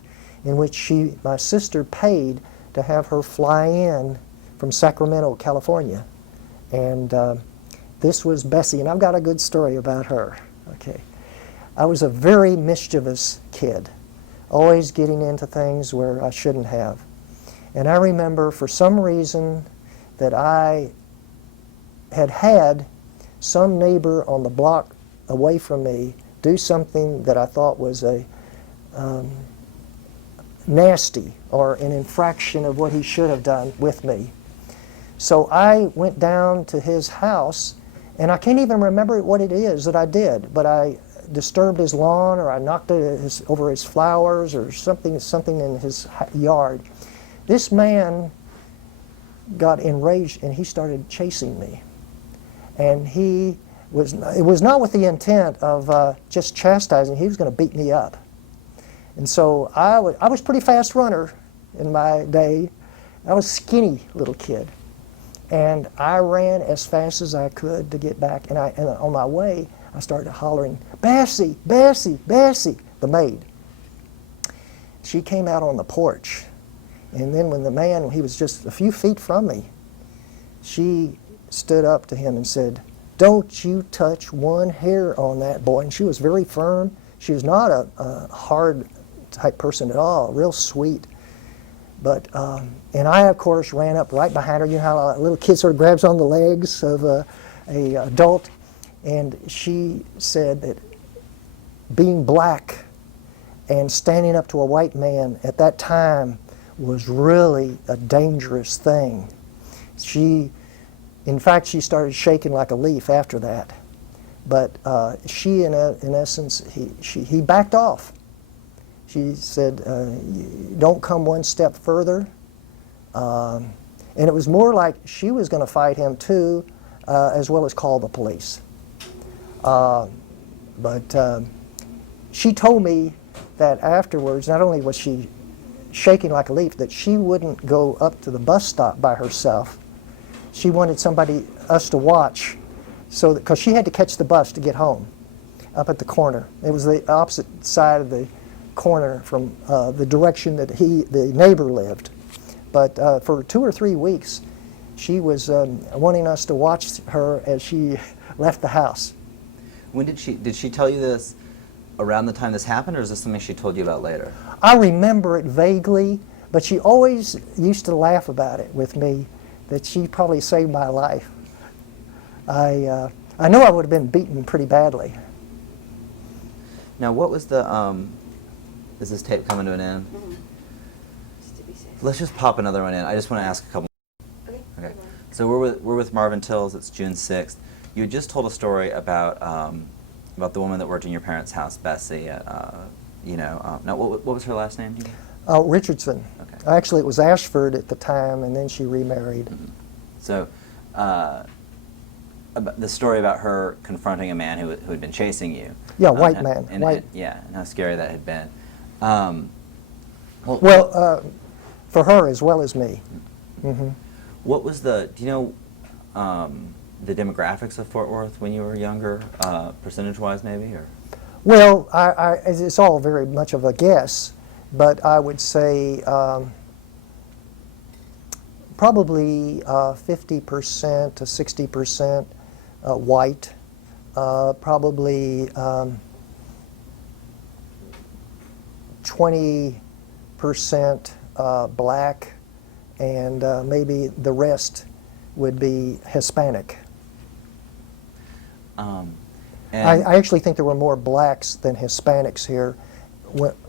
in which my sister paid to have her fly in from Sacramento, California. And this was Bessie, and I've got a good story about her. Okay, I was a very mischievous kid, always getting into things where I shouldn't have. And I remember for some reason that I had some neighbor on the block away from me do something that I thought was a nasty or an infraction of what he should have done with me. So I went down to his house, and I can't even remember what it is that I did, but I disturbed his lawn, or I knocked over his flowers, or something in his yard. This man got enraged, and he started chasing me. And it was not with the intent of just chastising. He was going to beat me up. And so I was a pretty fast runner in my day. I was a skinny little kid. And I ran as fast as I could to get back. And on my way, I started hollering, "Bessie, Bessie, Bessie," the maid. She came out on the porch. And then when the man, he was just a few feet from me, she stood up to him and said, "Don't you touch one hair on that boy." And she was very firm. She was not a hard type person at all, real sweet. But, and I, of course, ran up right behind her. You know how a little kid sort of grabs on the legs of a adult? And she said that being black and standing up to a white man at that time was really a dangerous thing. In fact, she started shaking like a leaf after that. But she, in essence, he backed off. She said, "Don't come one step further." And it was more like she was going to fight him too, as well as call the police. But she told me that afterwards, not only was she shaking like a leaf, that she wouldn't go up to the bus stop by herself. She wanted us to watch, because she had to catch the bus to get home, up at the corner. It was the opposite side of the corner from the direction that the neighbor lived. But for 2 or 3 weeks, she was wanting us to watch her as she left the house. When did she tell you this around the time this happened, or is this something she told you about later? I remember it vaguely, but she always used to laugh about it with me, that she probably saved my life. I know I would have been beaten pretty badly. Now, what was the, is this tape coming to an end? Mm-hmm. Just to be safe. Let's just pop another one in. I just want to ask a couple. Okay. So we're with Marvin Tills. It's June 6th. You had just told a story about the woman that worked in your parents' house, Bessie. Now, what was her last name? Richardson. Okay. Actually, it was Ashford at the time, and then she remarried. Mm-hmm. So, about the story about her confronting a man who had been chasing you. Yeah, white man. White. And how scary that had been. For her as well as me. Mm-hmm. What was do you know the demographics of Fort Worth when you were younger, percentage-wise maybe? Or? Well, it's all very much of a guess, but I would say probably 50% to 60% white, probably 20% black, and maybe the rest would be Hispanic. I actually think there were more blacks than Hispanics here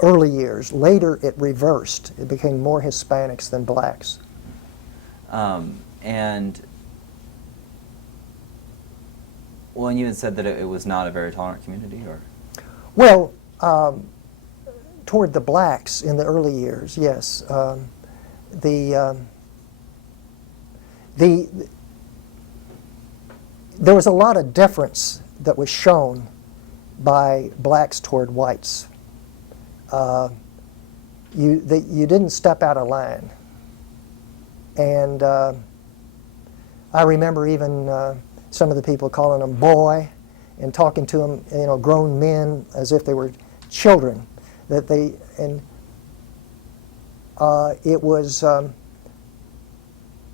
early years. Later it reversed. It became more Hispanics than blacks. And you had said that it was not a very tolerant community, or? Well, toward the blacks in the early years, yes. There was a lot of deference that was shown by blacks toward whites. You didn't step out of line. And I remember even some of the people calling them boy and talking to them, grown men as if they were children. It was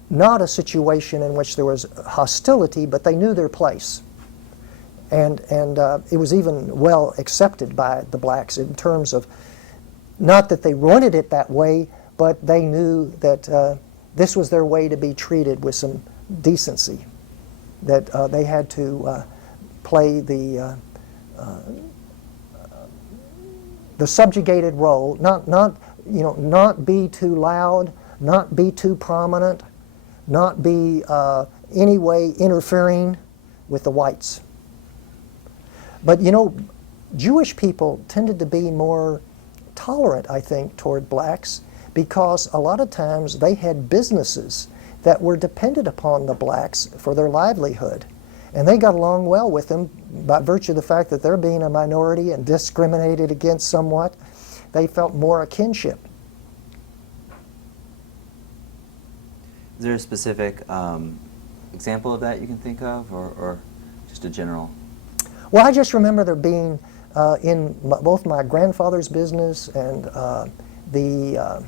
not a situation in which there was hostility, but they knew their place. And it was even well accepted by the blacks in terms of, not that they wanted it that way, but they knew that this was their way to be treated with some decency, that they had to play the subjugated role, not be too loud, not be too prominent, not be any way interfering with the whites. But you know, Jewish people tended to be more tolerant, I think, toward blacks because a lot of times they had businesses that were dependent upon the blacks for their livelihood. And they got along well with them by virtue of the fact that they're being a minority and discriminated against somewhat. They felt more a kinship. Is there a specific example of that you can think of, or just a general? Well, I just remember there being in both my grandfather's business and the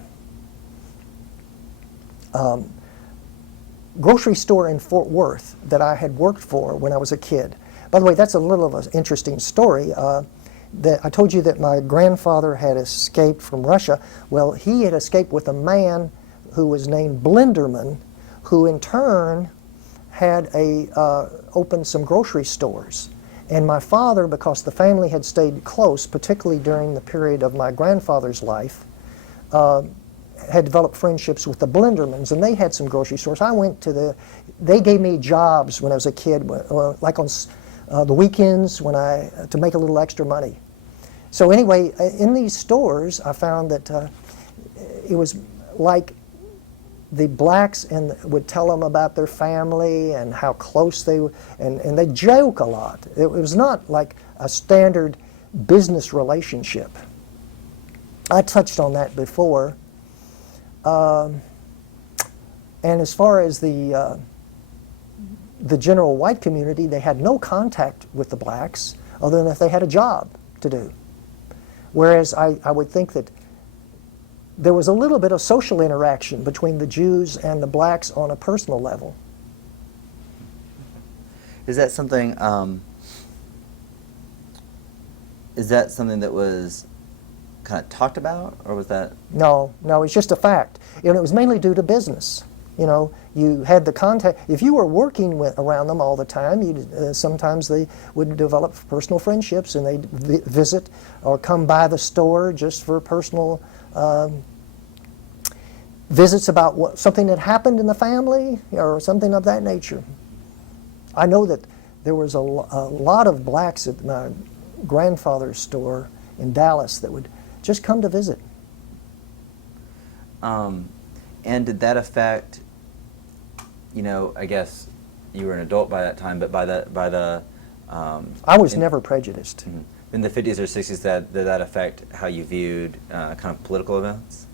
grocery store in Fort Worth that I had worked for when I was a kid. By the way, that's a little of an interesting story. That I told you that my grandfather had escaped from Russia. Well, he had escaped with a man who was named Blinderman, who in turn had opened some grocery stores. And my father, because the family had stayed close, particularly during the period of my grandfather's life, had developed friendships with the Blindermans, and they had some grocery stores. I went to they gave me jobs when I was a kid, like on the weekends to make a little extra money. So anyway, in these stores, I found that it was like the blacks would tell them about their family and how close they were, and they joke a lot. It was not like a standard business relationship. I touched on that before. And as far as the general white community, they had no contact with the blacks other than if they had a job to do. Whereas I would think that there was a little bit of social interaction between the Jews and the blacks on a personal level. Is that something? Is that something that was kind of talked about, or was that? No, it's just a fact. It was mainly due to business. You know, you had the contact. If you were working around them all the time, sometimes they would develop personal friendships, and they'd visit or come by the store just for personal visits about something that happened in the family or something of that nature. I know that there was a lot of blacks at my grandfather's store in Dallas that would just come to visit. And did that affect, you know, I guess you were an adult by that time, but by the I was never prejudiced. In the 50s or 60s, did that affect how you viewed kind of political events,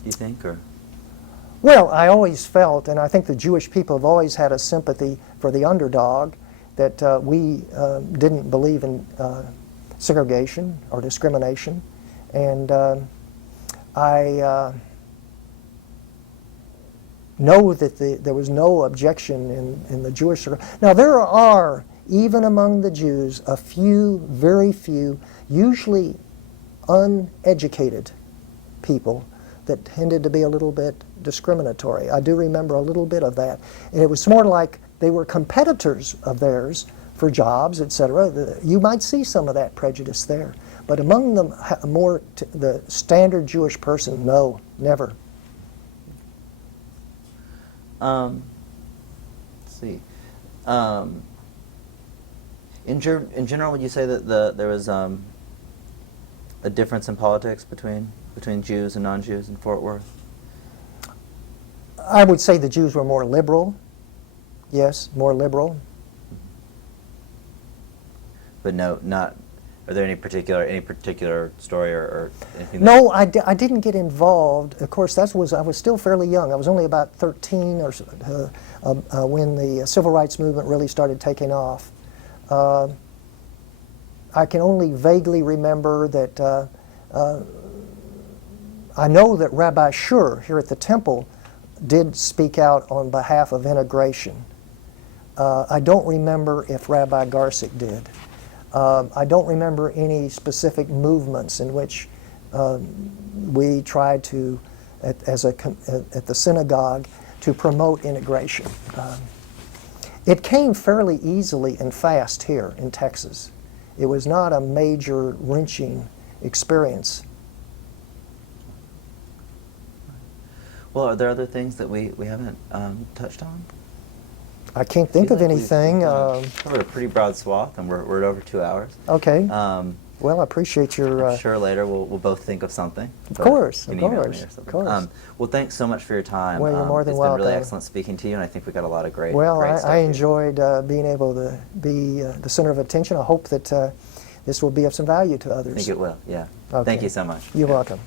do you think? Or? Well, I always felt, and I think the Jewish people have always had a sympathy for the underdog, that we didn't believe in segregation or discrimination. And I know that there was no objection in the Jewish circle. Now, there are, even among the Jews, a few, very few, usually uneducated people that tended to be a little bit discriminatory. I do remember a little bit of that. And it was more like they were competitors of theirs for jobs, etc. You might see some of that prejudice there. But among them, the standard Jewish person, no, never. Let's see. In general, would you say that there was a difference in politics between Jews and non-Jews in Fort Worth? I would say the Jews were more liberal. Yes, more liberal. But no, not. Are there any particular story or anything? No, I didn't get involved. Of course, I was still fairly young. I was only about 13 or so, when the civil rights movement really started taking off. I can only vaguely remember that I know that Rabbi Shur here at the temple did speak out on behalf of integration. I don't remember if Rabbi Garsek did. I don't remember any specific movements in which we tried to, at the synagogue, to promote integration. It came fairly easily and fast here in Texas. It was not a major wrenching experience. Well, are there other things that we haven't touched on? I can't think Feel of like anything. we've covered a pretty broad swath, and we're at over 2 hours. Okay. Um, Well, I appreciate your. I'm sure later we'll both think of something. Of but course, you of can email me course, or of something. course. Well, thanks so much for your time. Well, you're more than It's been really welcome. excellent speaking to you, and I think we got a lot of great. Well, great stuff I here. enjoyed being able to be the center of attention. I hope that this will be of some value to others. I think it will. Yeah. Okay. Thank you so much. You're Yeah. welcome.